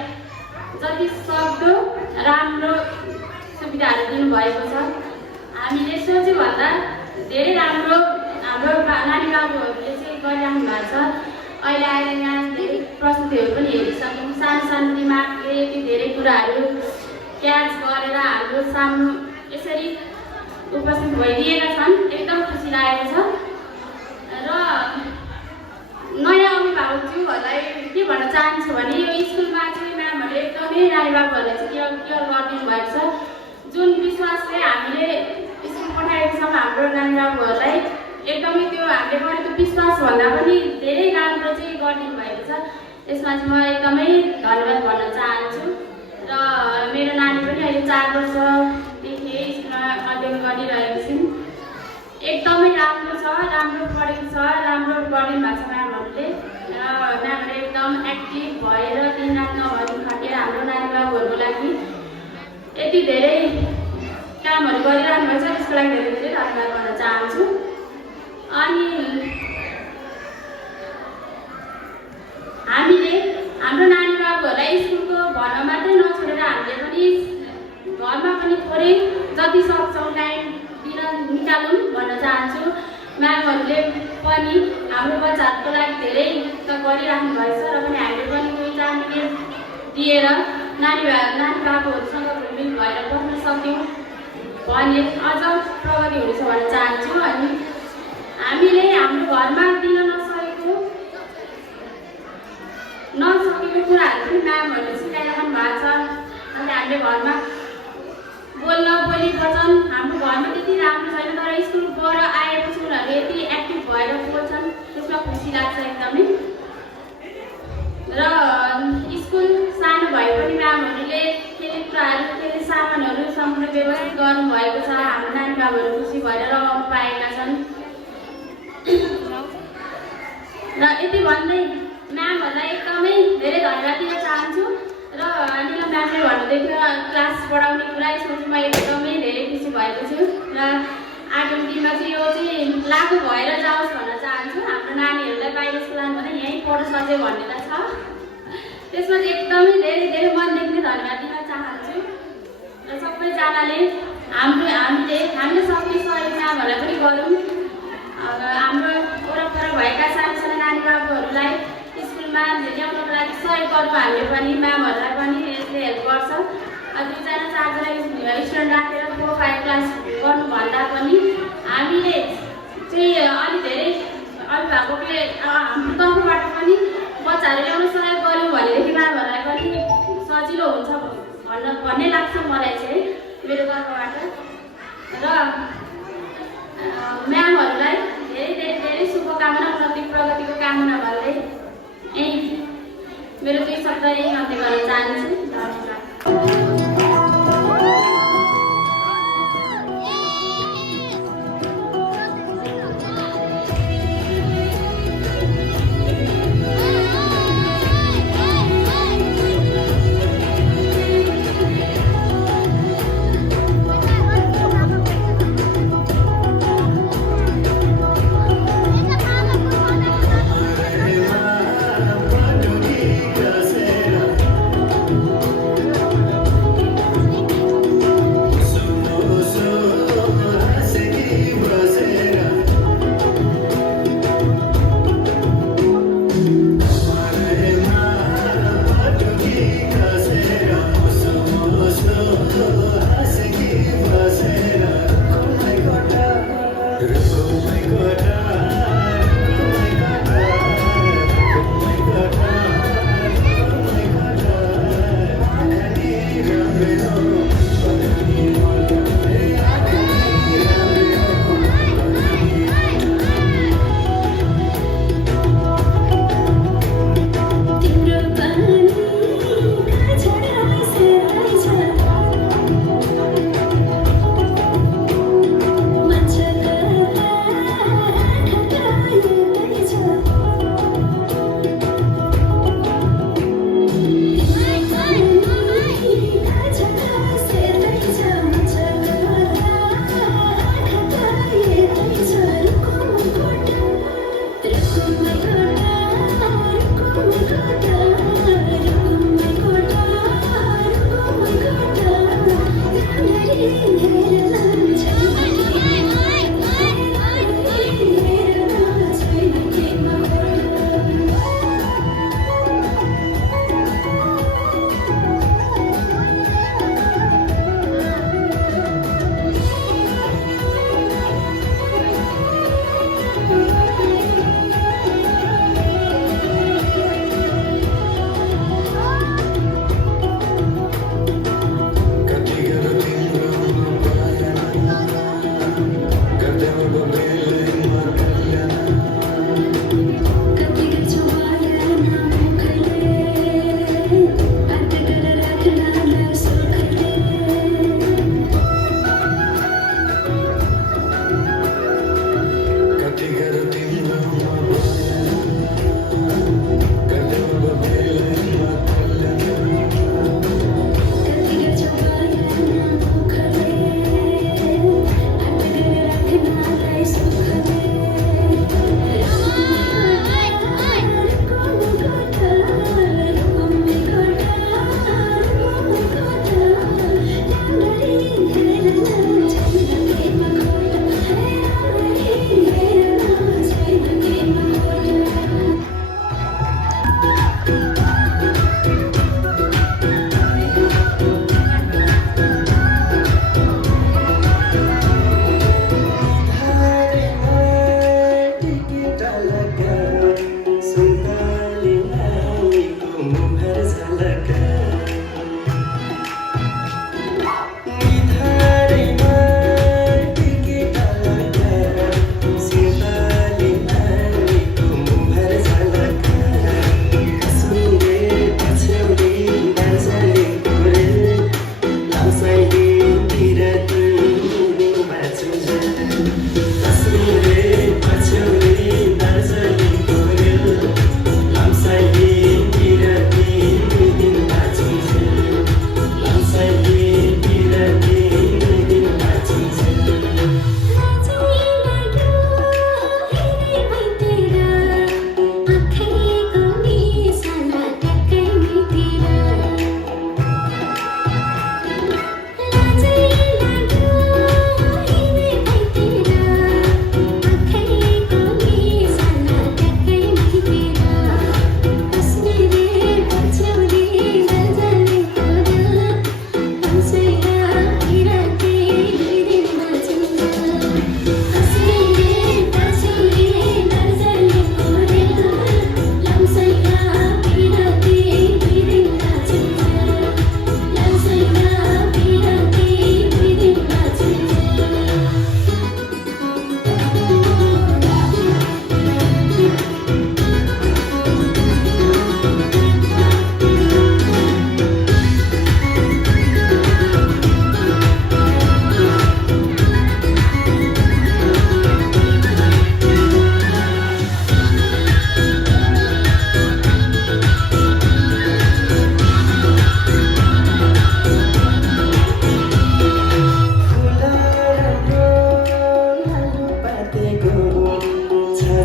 जति सक्दो राम्रो सुविधाहरू दिनुभएको छ। हामीले सोच्नुभन्दा धेरै राम्रो हाम्रो नानी बाबुहरूले चाहिँ गरिराख्नु भएको छ। अहिले आएर यहाँ धेरै प्रस्तुतिहरू पनि हेरिसक्यौँ। सानो सानो दिमागले यति धेरै कुराहरू क्याच गरेर हाम्रो सामु यसरी उपस्थित भइदिएका छन्। एकदम खुसी लागेको छ। र नयाँ अभिभावकज्यूहरूलाई के भन्न चाहन्छु भने यो स्कुलमा चाहिँ म्यामहरूले एकदमै नानी बाबुहरूलाई चाहिँ केयर गरिदिनु भएको छ। जुन विश्वासले हामीले स्कुल पठाएको छौँ हाम्रो नानी बाबुहरूलाई एकदमै त्यो हामीले गरेको विश्वासभन्दा पनि धेरै राम्रो चाहिँ गरिदिनु भएको छ। यसमा चाहिँ म एकदमै धन्यवाद भन्न चाहन्छु। र मेरो नानी पनि अहिले 4 वर्षदेखि स्कुलमा अध्ययन गरिरहेको छिन्। एकदमै राम्रो छ, राम्रो पढेको छ, राम्रो गरिदिनु भएको छ म्यामहरूले। र म्यामहरूले एकदम एक्टिभ भएर दिनरात नभरि खटेर हाम्रो नानी बाबुहरूको लागि यति धेरै कामहरू गरिरहनु भएको छ। त्यसको लागि धेरै धेरै धन्यवाद भन्न चाहन्छु। अनि हामीले हाम्रो नानी बाबुहरूलाई स्कुलको भरमा मात्रै नछोडेर हामीले पनि घरमा पनि थोरै जति सक्छौँ टाइम दिन निकालौँ भन्न चाहन्छु। म्यामहरूले पनि हाम्रो बच्चाहरूको लागि धेरै त गरिराख्नु भएछ र पनि हामीले पनि 2-4 मिनट दिएर नानी बाबुहरूसँग घुलमिल भएर बस्न सक्यौँ भने अझ प्रगति हुनेछ भन्न चाहन्छु। अनि हामीले हाम्रो घरमा दिन नसकेको कुराहरू पनि म्यामहरूले सिकाइराख्नु भएको छ। अनि हामीले घरमा बोली वचन हाम्रो घरमा त्यति राम्रो छैन, तर स्कुलबाट आएपछि उनीहरू यति एक्टिभ भएर बोल्छन्, त्यसमा खुसी लाग्छ एकदमै। र स्कुल सानो भए पनि म्यामहरूले खेल्ने कुराहरू खेल्ने सामानहरू सम्पूर्ण व्यवस्थित गर्नुभएको छ। हाम्रो नानी बाबुहरू खुसी भएर रमाउनु पाएका छन्। र यति भन्दै म्यामहरूलाई एकदमै धेरै धन्यवाद दिन चाहन्छु। र निलम म्यामले भन्नुहुँदै थियो क्लास पढाउने कुरा, यसमा चाहिँ म एकदमै धेरै खुसी भएको छु। र आगामी दिनमा चाहिँ यो चाहिँ लागु भएर जाओस् भन्न चाहन्छु। हाम्रो नानीहरूलाई बाहिर स्कुल लानुभन्दा यहीँ पढोस् अझै भन्ने त छ। त्यसमा चाहिँ एकदमै धेरै धेरै मनदेखि नै धन्यवाद दिन चाहन्छु। र सबैजनाले हामीले सक्ने सहयोग म्यामहरूलाई पनि गरौँ। हाम्रो वरपर भएका सानो सानो नानी बाबुहरूलाई स्कुलमा ल्याउनको लागि सहयोग गर्नु हामीले पनि म्यामहरूलाई पनि यसले हेल्प गर्छ। 2-4जना स्टुडेन्ट राखेर 4-5 क्लास गर्नुभन्दा पनि हामीले चाहिँ अलि धेरै अभिभावकले हाम्रो तर्फबाट पनि बच्चाहरू ल्याउन सहयोग गऱ्यौँ भनेदेखि म्यामहरूलाई पनि सजिलो हुन्छ भन्ने लाग्छ मलाई चाहिँ मेरो तर्फबाट। र म्यामहरूलाई धेरै धेरै धेरै शुभकामना, उन्नति प्रगतिको कामना गर्दै मेरो 2 शब्द यही अन्त्य गर्न चाहन्छु। धन्यवाद।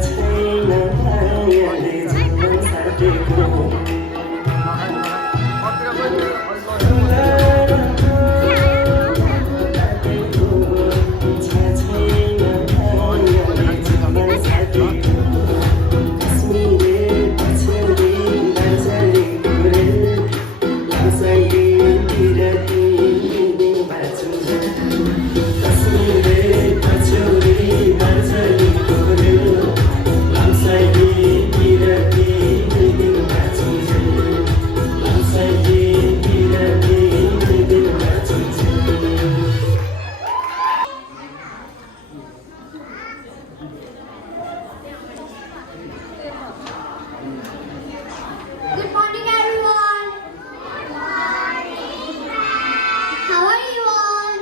छैन मायाले जीवन साटेको Good morning, everyone. How are you all?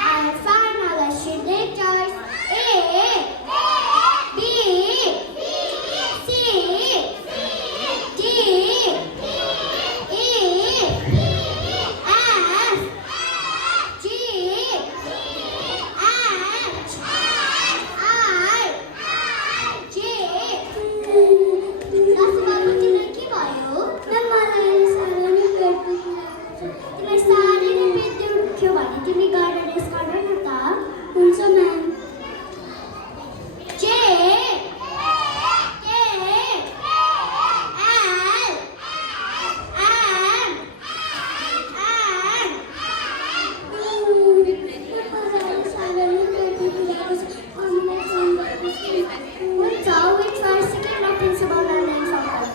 I have found all the street letters A, B, C, D, E, F, G, H, I, J. Lasu तिमीलाई के भयो? मलाई साह्रै पेट दुख्यो। तिमीलाई साह्रै नै पेट दुख्यो भने तिमी गएर रेस्ट गर न त। हुन्छ ma'am. J, K, L, M, What's all which are seeking no principal learning from us?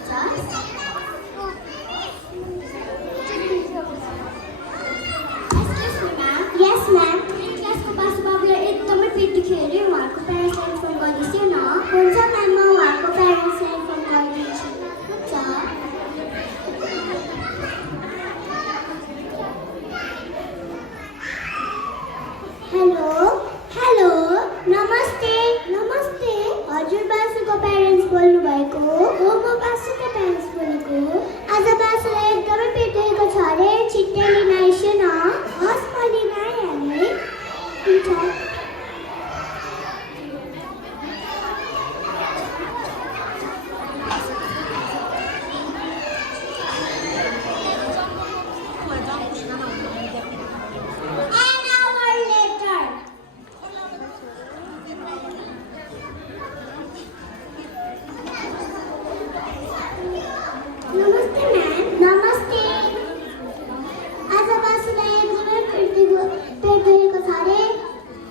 Excuse me, ma'am. Yes, ma'am. In class को पास बाबुलाई एकदमै पेट दुख्यो अरे उहाँको प्यारेन्ट्सलाई इन्फर्म गरिदिन्छु न। हुन्छ म्याम, म उहाँको प्यारेन्ट्सलाई इन्फर्म गरिदिन्छु। हुन्छ। हेलो नमस्ते हजुर बासुको प्यारेन्ट्स बोल्नु भएको हो म बासुको प्यारेन्ट्स बोलेको आज बासुलाई एकदमै पेट दुखेको छ अरे छिट्टै लिन आइसु न हस् म लिन आइहालेँ हुन्छ नमस्ते मैम नमस्ते आज बासुलाई एकदमै पेट दुखेको छ अरे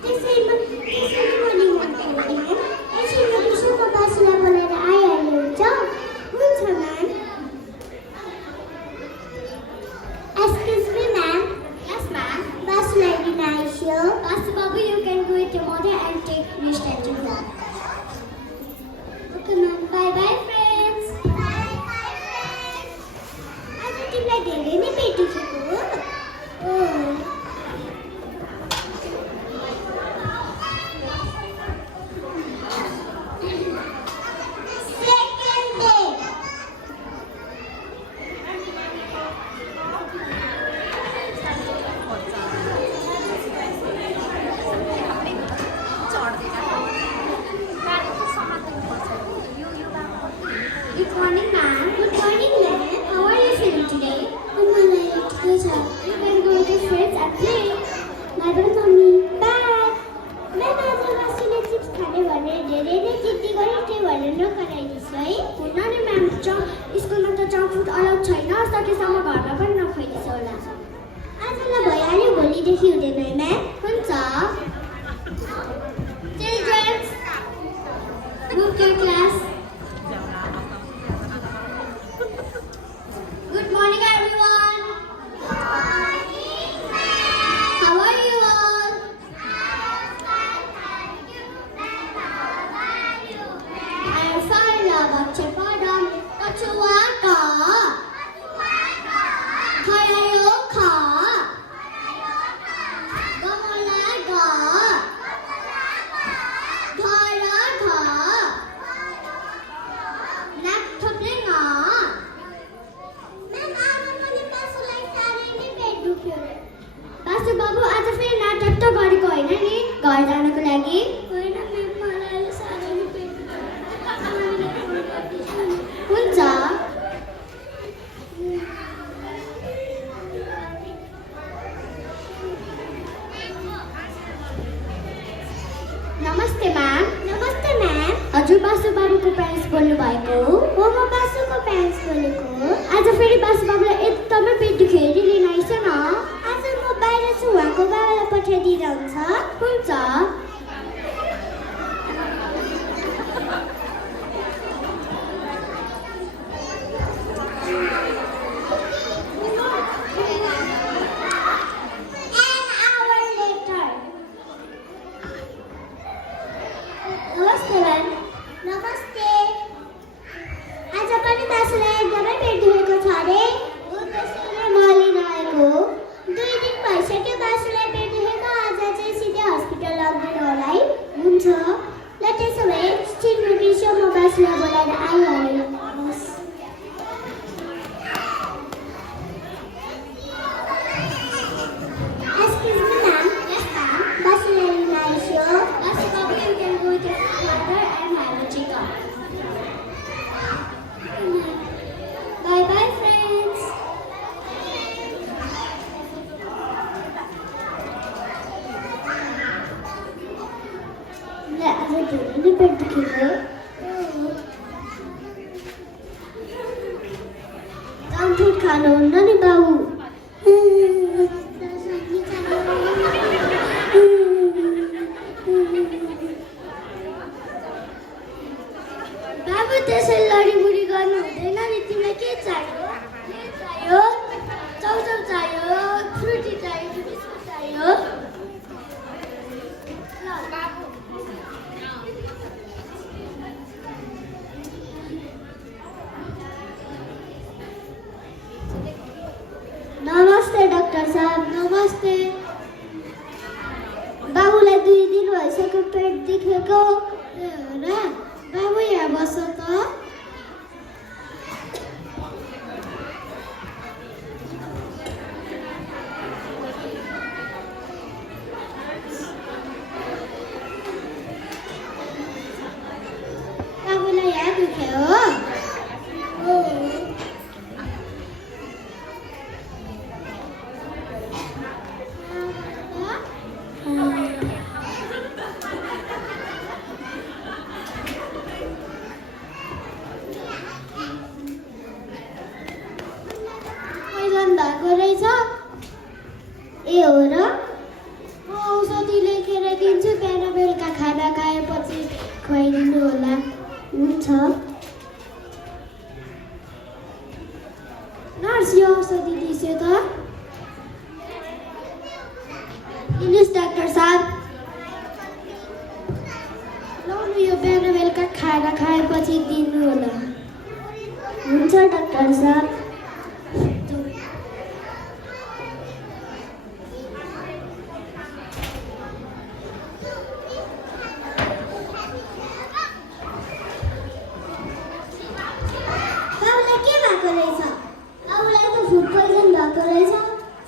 त्यसैले म लिन आएको मैम एकछिन म बासुलाई बोलाएर आइहाल्नु हुन्छ ma'am excuse me ma'am yes ma'am बासुलाई लिन आइसो बासु बाबु you can go with your mother and take rest at your home okay ma'am bye bye friends तिमीलाई धेरै नै पेट दुखेको हो Good morning, ma'am. Good morning, ma'am. How are you feeling today? You can go with your friends and play. Bye-bye, mommy. Bye. Ma'am, आज बासुले chips खाने भनेर धेरै नै जिद्दी गरे त्यही भनेर नखराइदिनुहोस् है हुन नि म्याम स्कुलमा त जङ्क फुड अलाउड छैन सकेसम्म घरमा पनि नखुवाइदिनुहोस् होला आजलाई भइहाल्यो भोलिदेखि हुँदैन म्याम हुन्छ children's move to your class. Good morning, everyone. How are you all? I am Farla Bachapadam Tachuaka Hayayoka Gamol घर जानको लागि होइन म्याम मलाई अहिले साह्रै नै पेट हुन्छ नमस्ते म्याम नमस्ते म्याम हजुर बासु बाबुको प्यारेन्ट्स बोल्नु भएको हो म बासुको प्यारेन्ट्स बोलेको आज फेरि बासु बाबुलाई एकदमै पेट दुख्यो हेरी लिन आइस न आज म बाहिर छु उहाँको बाबालाई पठाइदिँदा हुन्छ नमस्ते म्याम नमस्ते आज पनि बासुलाई एकदमै पेट दुखेको छ अरे हो त्यसैले म लिन आएको 2 दिन भइसक्यो बासुलाई पेट दुखेको आज चाहिँ सिधै हस्पिटल लगिदिनु होला है हुन्छ ल त्यसो भए एकछिन रुकिसो म बासुलाई बोलाएर आइहालेँ Excuse me, ma'am. Yes, ma'am. बासुलाई लिन iso Basu babu, you can go to your mother and have a checkup. Bye bye, friends. ल आज धेरै नै पेट दुखेको जङ्क फुड खानुहुन्न नि बाबु बाबु त्यसरी लडीमुडी गर्नु हुँदैन नि तिमीलाई के चाहियो चाउचाउ चाहियो फ्रुटी चाहियो बिस्कुट चाहियो ल बाबु नमस्ते डाक्टर साहब नमस्ते बाबुलाई 2 दिन भइसक्यो पेट दुखेको र बाबु यहाँ बस त बाबुलाई यहाँ दुख्यो हो भएको रहेछ ए हो र म औषधि लेखेर दिन्छु बिहान बेलुका खाना खाएपछि खुवाइदिनु होला हुन्छ नर्स यो औषधि दिन्छु त दिनुहोस् डाक्टर साहब लाउनु यो बिहान बेलुका खाना खाएपछि दिनु होला हुन्छ डाक्टर साहब फुड पोइजन भएको रहेछ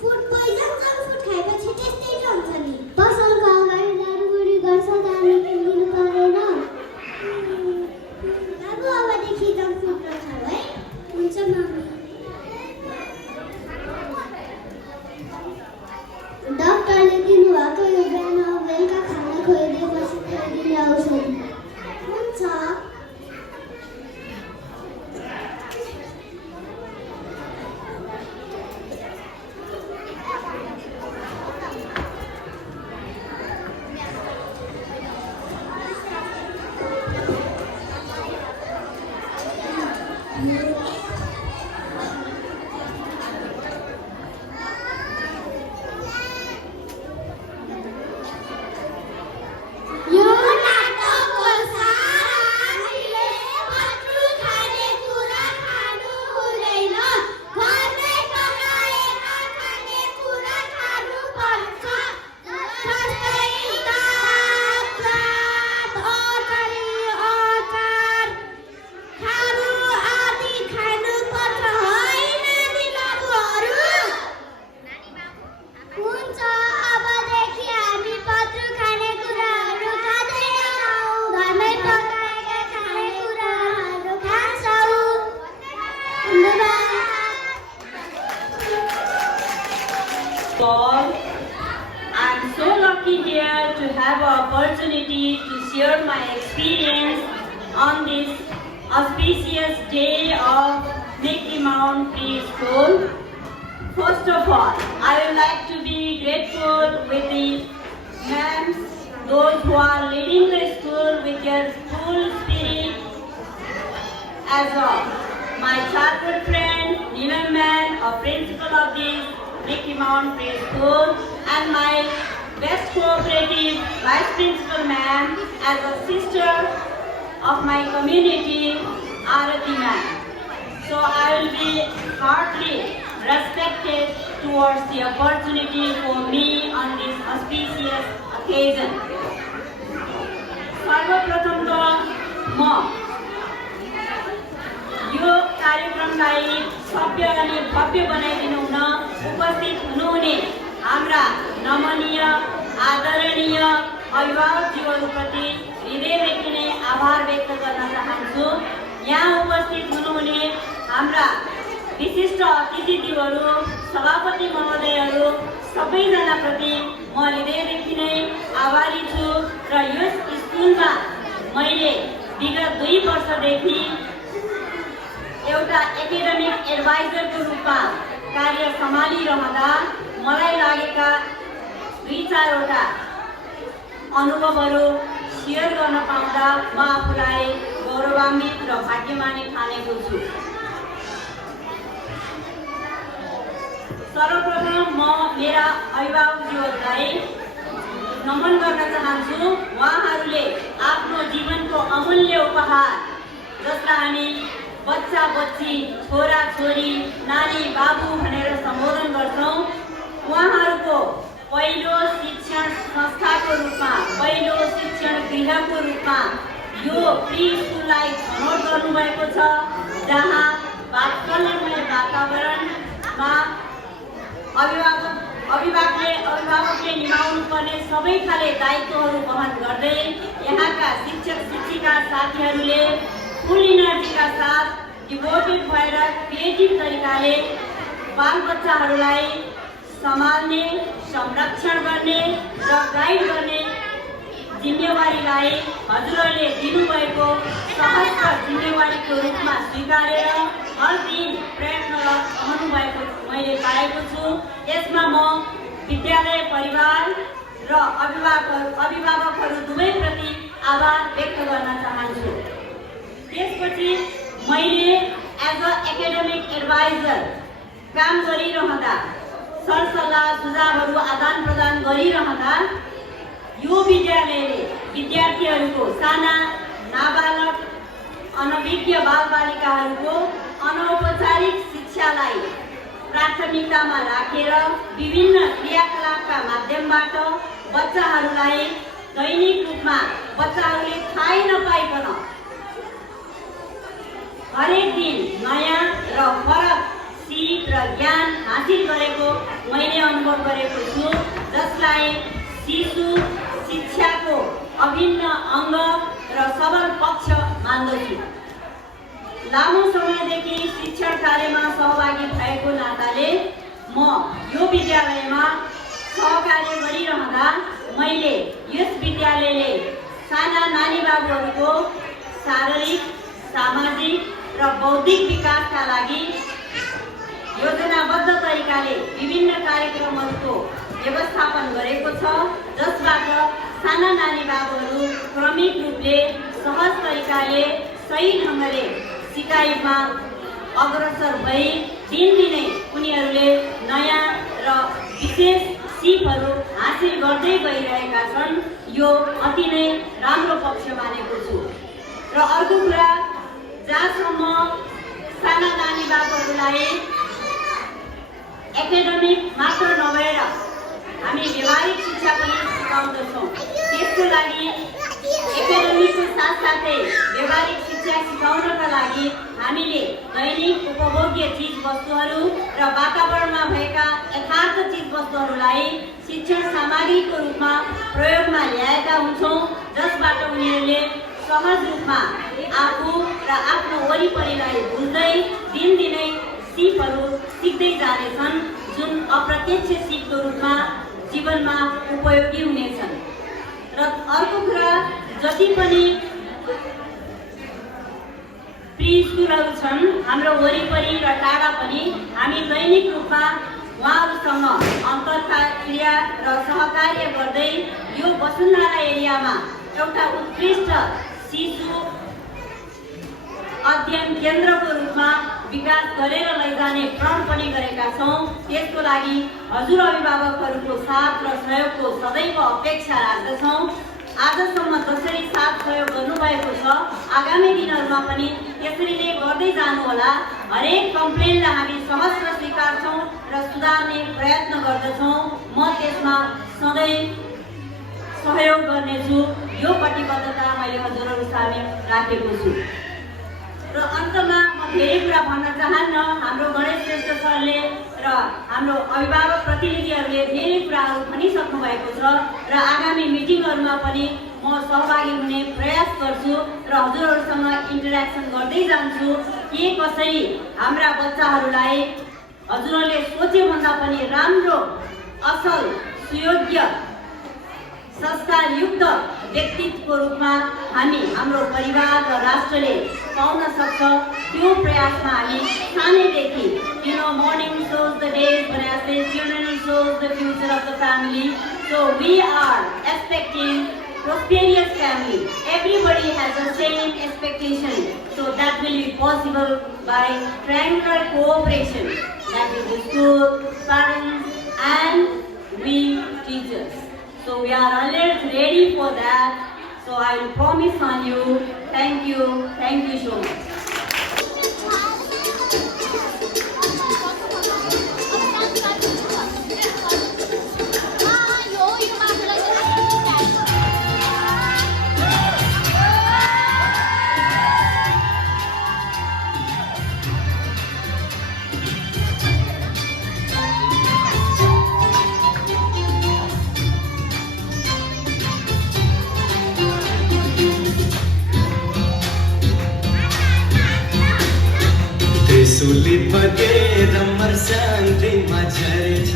फुड पोइजन जङ्क फुड खाएपछि त्यस्तै त हुन्छ नि पसलको अगाडि दारुगुडी गर्छ त हामी किनिदिनु परेन बाबु अबदेखि जङ्क फुड नखाऊ है हुन्छ मम्मी डाक्टरले दिनुभएको यो बिहान बेलुका खाना खुवाइदिएपछि खुवाइदिने औषधि हुन्छ हुन्छ अबदेखि हामी पत्रु खाने कुरा have an opportunity to share my experience on this auspicious day of Mickey Mouse Preschool. First of all, I would like to be grateful with the ma'ams, those who are leading the school with their full spirit, as well. My childhood friend, Neelam ma'am, a principal of this Mickey Mouse Preschool, and my best cooperative vice principal ma'am, as a sister of my community, Arati ma'am. So I will be heartily respected towards the opportunity for me on this auspicious occasion. सर्वप्रथम त म यो कार्यक्रमलाई सभ्य अनि भव्य बनाइदिनु हुन उपस्थित हुनुहुने हाम्रा नमनीय आदरणीय अभिभावकज्यूहरूप्रति हृदयदेखि नै आभार व्यक्त गर्न चाहन्छु। यहाँ उपस्थित हुनुहुने हाम्रा विशिष्ट अतिथिज्यूहरू, सभापति महोदयहरू सबैजनाप्रति म हृदयदेखि नै आभारी छु र यस स्कुलमा मैले विगत 2 वर्षदेखि एउटा एकाडेमिक एडभाइजरको रूपमा कार्य सम्हालिरहँदा मलाई लागेका 2-4 वटा अनुभवहरू सेयर गर्न पाउँदा म आफूलाई गौरवान्वित र भाग्यमानी ठानेको छु। सर्वप्रथम म मेरा अभिभावकज्यूहरूलाई नमन गर्न चाहन्छु। उहाँहरूले आफ्नो जीवनको अमूल्य उपहार, जसलाई हामी बच्चा बच्ची, छोरा छोरी, नानी बाबु भनेर सम्बोधन गर्छौँ, उहाँहरूको पहिलो शिक्षण संस्थाको रूपमा, पहिलो शिक्षण गृहको रूपमा यो प्री स्कुललाई छनौट गर्नुभएको छ, जहाँ वात्सल्यमय वातावरणमा अभिभावकले निभाउनु पर्ने सबै खाले दायित्वहरू वहन गर्दै यहाँका शिक्षक शिक्षिका साथीहरूले फुल इनर्जीका साथ डिभोटेड भएर क्रिएटिभ तरिकाले बालबच्चाहरूलाई सम्हाल्ने, संरक्षण गर्ने र गाइड गर्ने जिम्मेवारीलाई हजुरहरूले दिनुभएको सहज जिम्मेवारीको रूपमा स्वीकारेर हर दिन प्रयत्नरत रहनुभएको मैले पाएको छु। यसमा म विद्यालय परिवार र अभिभावकहरू दुवैप्रति आभार व्यक्त गर्न चाहन्छु। त्यसपछि मैले एज अ एकाडेमिक एडभाइजर काम गरिरहँदा, सरसल्लाह सुझावहरू आदान प्रदान गरिरहँदा यो विद्यालयले विद्यार्थीहरूको, साना नाबालक अनभिज्ञ बालबालिकाहरूको अनौपचारिक शिक्षालाई प्राथमिकतामा राखेर विभिन्न क्रियाकलापका माध्यमबाट बच्चाहरूलाई दैनिक रूपमा बच्चाहरूले थाहै नपाइकन हरेक दिन नयाँ र फरक सिप र ज्ञान हासिल गरेको मैले अनुभव गरेको छु, जसलाई शिशु शिक्षाको अभिन्न अङ्ग र सबल पक्ष मान्दछु। लामो समयदेखि शिक्षण कार्यमा सहभागी भएको नाताले म यो विद्यालयमा सहकार्य गरिरहँदा मैले यस विद्यालयले साना नानी बाबुहरूको शारीरिक, सामाजिक र बौद्धिक विकासका लागि योजनाबद्ध तरिकाले विभिन्न कार्यक्रमहरूको व्यवस्थापन गरेको छ, जसबाट साना नानी बाबुहरू क्रमिक रूपले सहज तरिकाले सही ढङ्गले सिकाइमा अग्रसर भई दिनदिनै उनीहरूले नयाँ र विशेष सिपहरू हासिल गर्दै गइरहेका छन्। यो अति नै राम्रो पक्ष मानेको छु। र अर्को कुरा, जहाँसम्म साना नानी बाबुहरूलाई एकाडेमिक मात्र नभएर हामी व्यवहारिक शिक्षा पनि सिकाउँदछौँ, त्यसको लागि एकाडेमिकको साथसाथै व्यवहारिक शिक्षा सिकाउनका लागि हामीले दैनिक उपभोग्य चिजवस्तुहरू र वातावरणमा भएका यथार्थ चिजवस्तुहरूलाई शिक्षण सामग्रीको रूपमा प्रयोगमा ल्याएका हुन्छौँ, जसबाट उनीहरूले सहज रूपमा आफू र आफ्नो वरिपरिलाई बुझ्दै दिनदिनै सिपहरू सिक्दै जानेछन्, जुन अप्रत्यक्ष सिपको रूपमा जीवनमा उपयोगी हुनेछन्। र अर्को कुरा जति पनि प्री स्कुलहरू छन् हाम्रो वरिपरि र टाढा पनि हामी दैनिक रूपमा उहाँहरूसँग अन्तर्क्रिया र सहकार्य गर्दै यो वसुन्धरा एरियामा एउटा उत्कृष्ट शिशु अध्ययन केन्द्रको रूपमा विकास गरेर लैजाने प्रण पनि गरेका छौँ। त्यसको लागि हजुर अभिभावकहरूको साथ र सहयोगको सदैव अपेक्षा राख्दछौँ। आजसम्म जसरी साथ सहयोग गर्नुभएको छ आगामी दिनहरूमा पनि यसरी नै गर्दै जानुहोला। हरेक कम्प्लेनलाई हामी सहर्ष स्वीकार्छौँ र सुधार्ने प्रयत्न गर्दछौँ। म त्यसमा सधैँ सहयोग गर्नेछु। यो प्रतिबद्धता मैले हजुरहरू सामु राखेको छु। र अन्तमा म धेरै कुरा भन्न चाहन्न। हाम्रो गणेश श्रेष्ठ सरले र हाम्रो अभिभावक प्रतिनिधिहरूले धेरै कुराहरू भनिसक्नु भएको छ र आगामी मिटिङहरूमा पनि म सहभागी हुने प्रयास गर्छु र हजुरहरूसँग इन्टरेक्सन गर्दै जान्छु। के कसरी हाम्रा बच्चाहरूलाई हजुरहरूले सोचेभन्दा पनि राम्रो, असल, सुयोग्य, संस्कारयुक्त व्यक्तित्वको रूपमा हामी हाम्रो परिवार र राष्ट्रले पाउन सक्छ, त्यो प्रयासमा हामी सानैदेखि morning shows the days, when I say children shows the future of the family. So we are expecting prosperous family. Everybody has the same expectation. So that will be possible by triangular cooperation. That is the school, parents and we teachers. So we are always ready for that. So I will promise on you. Thank you so much. सुली बगेर मर्सान्ति माझरेछ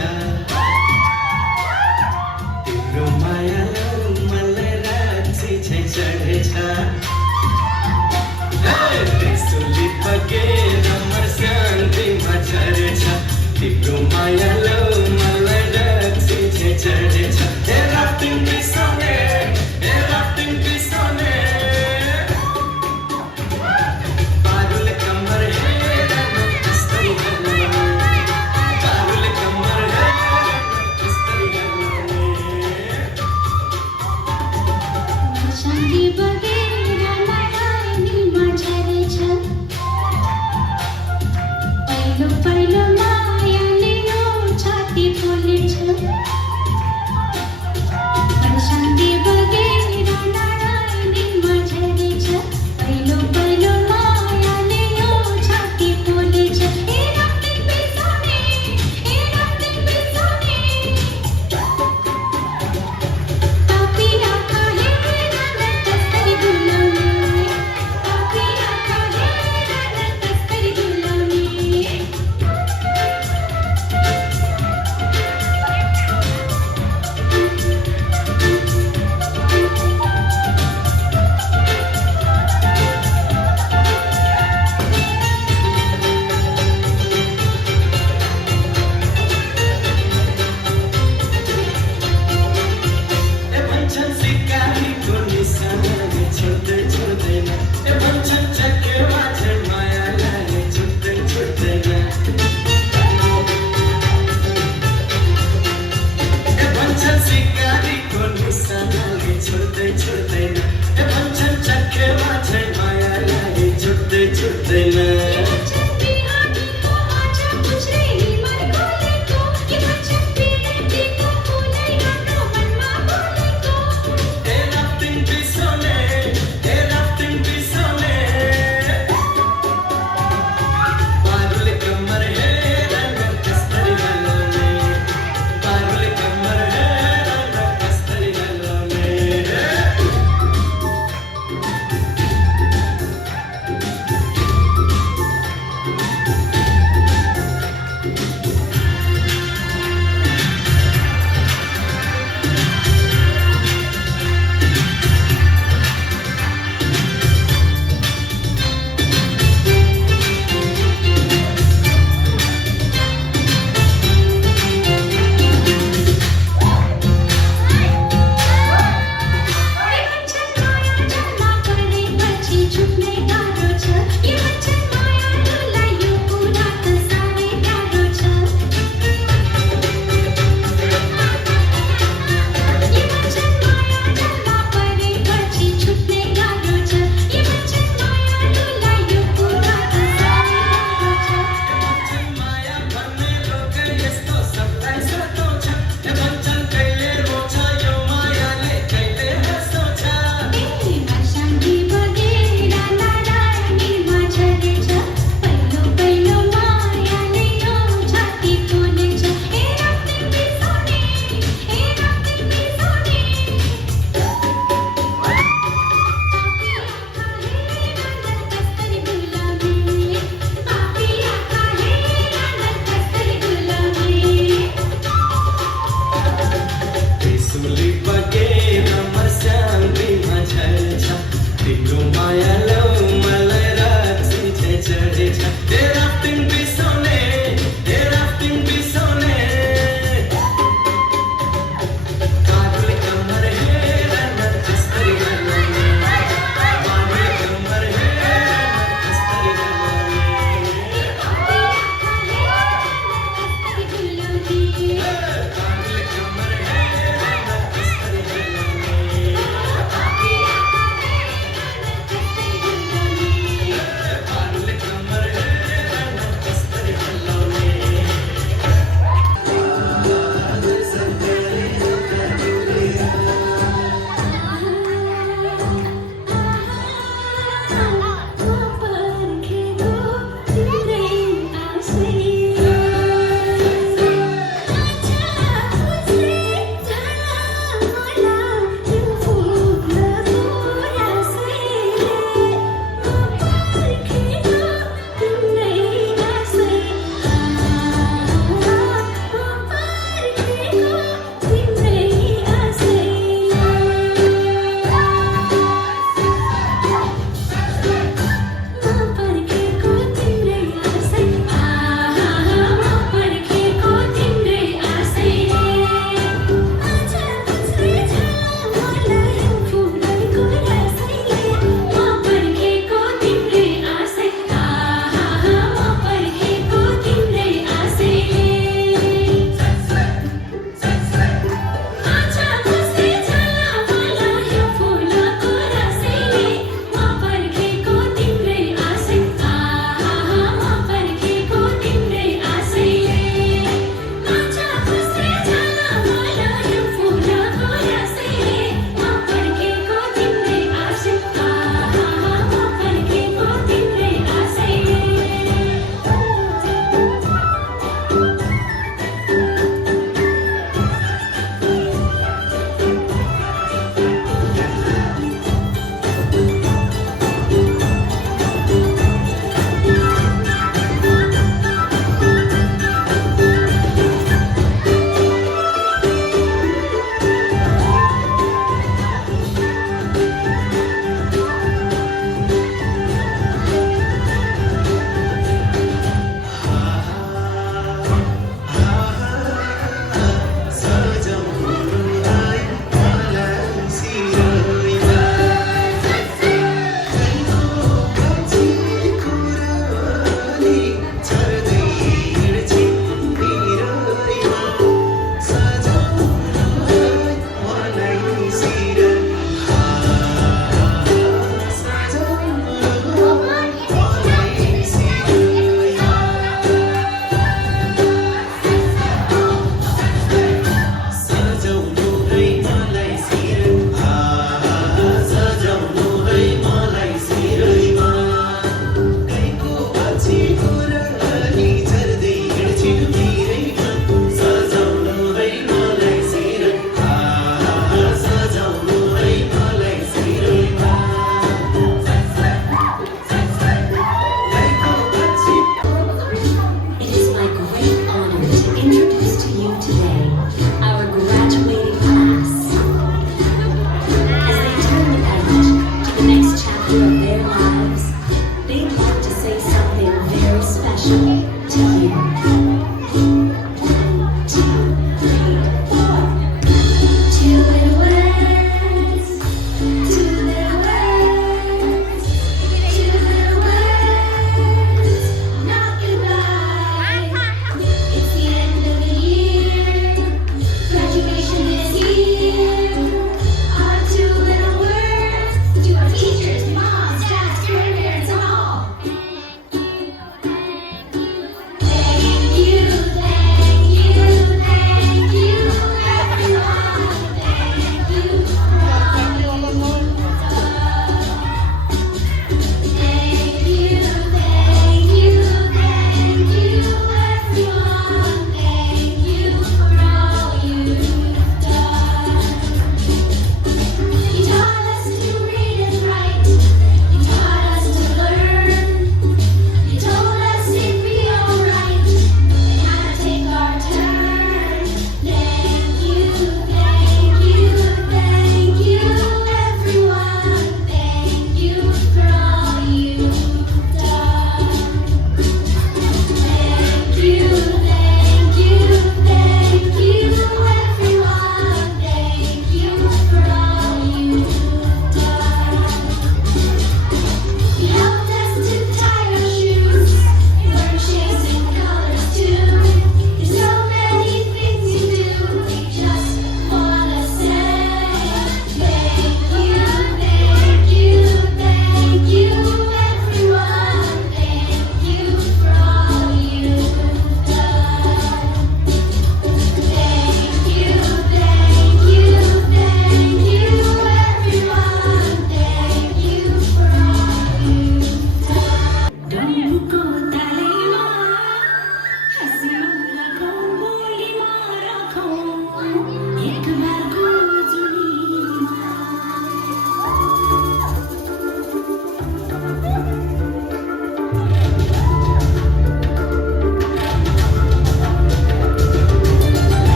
तिम्रो मायाले मलाई राक्षी झै चढेछ सुली बगेर मर्सान्ति माझरेछ तिम्रो मायाले मलाई राक्षी झै चढेछ हे राफ्टिङ बिसने सुली बगेर मस्याङ्गीमा झर्छ तिम्रो माया लौ मलाई राक्षी चढेछ ए राफ्टिङ बिसाउने कागले कम्मर हेर न कस्तरी गलाउने माने कम्मर हेर न कस्तरी गलाउने कागले कम्मर हेर न कस्तरी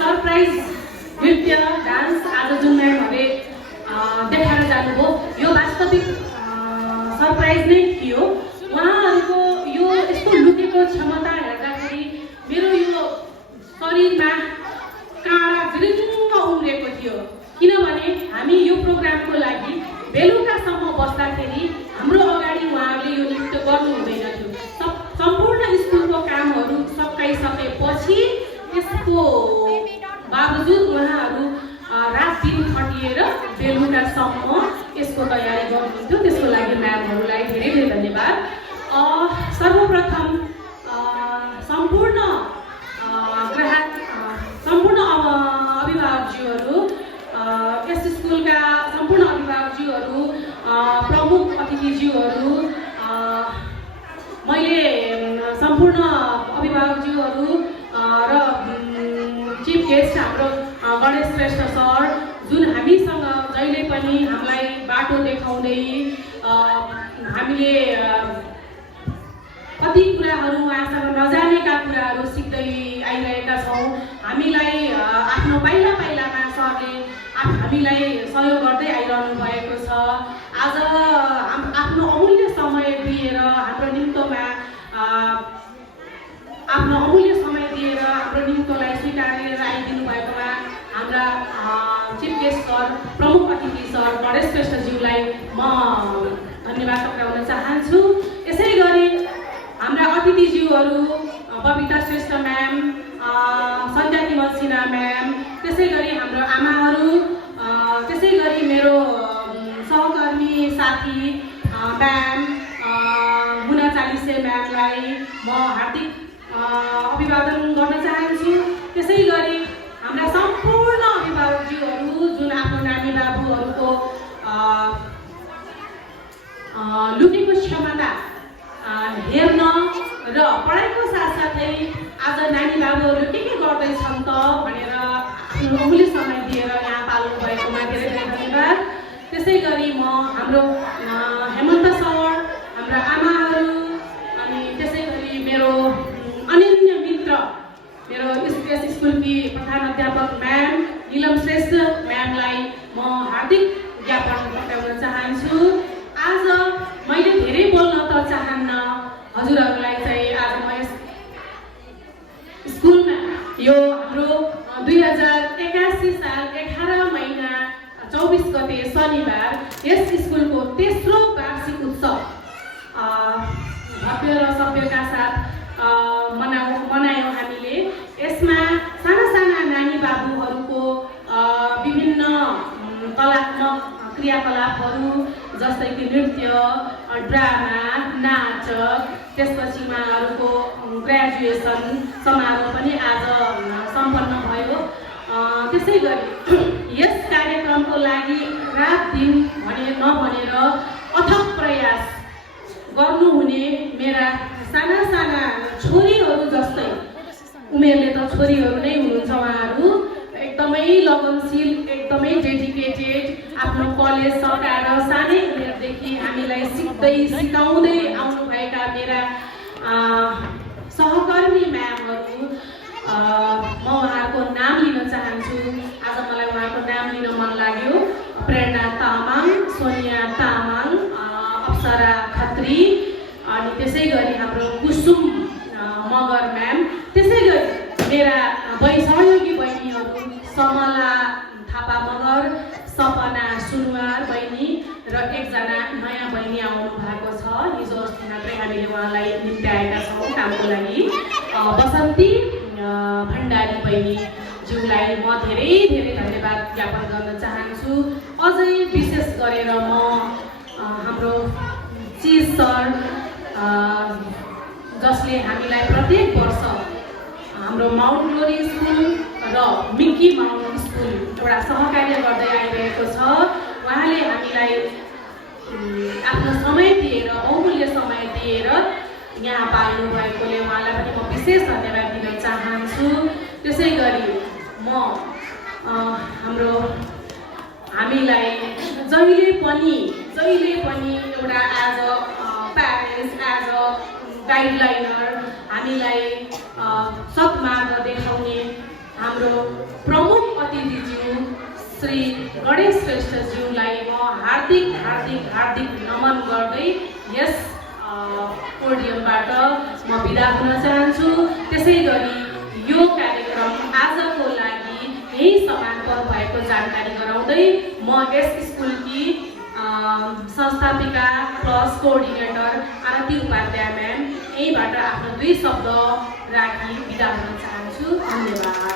सरप्राइज नृत्य डान्स आज जुन म्यामहरूले देखाएर जानुभयो यो वास्तविक सरप्राइज नै थियो। उहाँहरूको यो यस्तो लुकेको क्षमता हेर्दाखेरि मेरो यो शरीरमा काँडा झिरिङ्ग उम्रेको थियो, किनभने हामी यो प्रोग्रामको लागि बेलुकासम्म बस्दाखेरि हाम्रो अगाडि उहाँहरूले यो नृत्य गर्नु हुँदैन थियो। सम्पूर्ण स्कुलको कामहरू सकाइसकेपछि त्यसको बावजुद उहाँहरू रात दिन खटिएर बेलुकासम्म यसको तयारी गर्नुहुन्थ्यो। त्यसको लागि म्यामहरूलाई धेरै धेरै धन्यवाद। सर्वप्रथम सम्पूर्ण अभिभावकज्यूहरू, यस स्कुलका सम्पूर्ण अभिभावकज्यूहरू, प्रमुख अतिथिज्यूहरू, मैले सम्पूर्ण अभिभावकज्यूहरू र चिफ गेस्ट हाम्रो गणेश श्रेष्ठ सर, जुन हामीसँग जहिले पनि हामीलाई बाटो देखाउँदै हामीले कति कुराहरू उहाँसँग नजानेका कुराहरू सिक्दै आइरहेका छौँ। हामीलाई आफ्नो पाइला पाइलामा सरले हामीलाई सहयोग गर्दै आइरहनु भएको छ। आज आफ्नो अमूल्य समय दिएर हाम्रो निम्तोलाई स्वीकारेर आइदिनु भएकोमा हाम्रा चिफ गेस्ट सर, प्रमुख अतिथि सर गणेश श्रेष्ठज्यूलाई म धन्यवाद टक्राउन चाहन्छु। यसै गरी हाम्रा अतिथिज्यूहरू बबिता श्रेष्ठ म्याम, सन्ध्या तिमल सिन्हा म्याम, त्यसै गरी हाम्रो आमाहरू, त्यसै गरी मेरो सहकर्मी साथी म्याम मुना चालिसे म्यामलाई म हार्दिक अभिवादन गर्न चाहन्छु। त्यसै गरी हाम्रा सम्पूर्ण अभिभावकज्यूहरू जुन आफ्नो नानी बाबुहरूको लुकेको क्षमता हेर्न र पढाइको साथसाथै आज नानी बाबुहरू के गर्दैछन् त भनेर आफ्नो अमूल्य समय दिएर यहाँ पाल्नु भएकोमा धेरै धेरै धन्यवाद। त्यसै गरी म हाम्रो हेमन्त सर, हाम्रा आमाहरू, अनि त्यसै गरी मेरो अनन्य मित्र, मेरो यस स्कुलकी प्रधान अध्यापक म्याम निलम श्रेष्ठ म्यामलाई म हार्दिक ज्ञापन पठाउन चाहन्छु। आज मैले धेरै बोल्न त चाहन्न, हजुरहरूलाई चाहिँ आज म यस स्कुलमा यो हाम्रो 2081 साल 18 महिना 24 गते शनिबार यस स्कुलको तेस्रो वार्षिक उत्सव भव्य र सभ्यका साथ ग्रेजुएसन समारोह पनि आज सम्पन्न भयो। त्यसै गरी यस कार्यक्रमको लागि रात दिन नभनेर अथक प्रयास गर्नुहुने मेरा साना साना छोरीहरू जस्तै उमेरले त छोरीहरू नै हुनुहुन्छ, उहाँहरू एकदमै लगनशील, एकदमै डेडिकेटेड, आफ्नो कलेज सकाएर सानै उमेरदेखि हामीलाई सिकाउँदै आउनुभएका मेरा सहकर्मी म्यामहरू, म उहाँहरूको नाम लिन चाहन्छु। आज मलाई उहाँको नाम लिन मन लाग्यो। प्रेरणा तामाङ, सोनिया तामाङ, अप्सरा खत्री, अनि त्यसै गरी हाम्रो कुसुम मगर म्याम, त्यसै गरी मेरा सहयोगी बहिनीहरू समला थापा मगर, सपना सुनवार बहिनी र एकजना नयाँ बहिनी आउनु भएको छ। हिजो अस्ति मात्रै हामीले उहाँलाई निम्त्याएका छौँ कामको लागि। बसन्ती भण्डारी बहिनी ज्यूलाई म धेरै धेरै धन्यवाद ज्ञापन गर्न चाहन्छु। अझै विशेष गरेर म हाम्रो चिज सर, जसले हामीलाई प्रत्येक वर्ष हाम्रो माउन्ट ग्लोरी स्कुल र मिकी माउन्ट स्कुल एउटा सहकार्य गर्दै आइरहेको छ। उहाँले हामीलाई आफ्नो समय दिएर, बहुमूल्य समय दिएर यहाँ पाल्नु भएकोले उहाँलाई पनि म विशेष धन्यवाद दिन चाहन्छु। त्यसै गरी म हामीलाई जहिले पनि एउटा as a parents, as a guideliner हामीलाई सद्मार्ग देखाउने हाम्रो प्रमुख अतिथिज्यू श्री गणेश श्रेष्ठज्यूलाई म हार्दिक नमन गर्दै यस पोडियमबाट म बिदा हुन चाहन्छु। त्यसै गरी यो कार्यक्रम आजको लागि यही समापन भएको जानकारी गराउँदै म यस स्कुलकी संस्थापिका प्लस कोअर्डिनेटर आरती उपाध्याय म्याम यहीँबाट आफ्नो 2 शब्द राखी बिदा हुन चाहन्छु। धन्यवाद।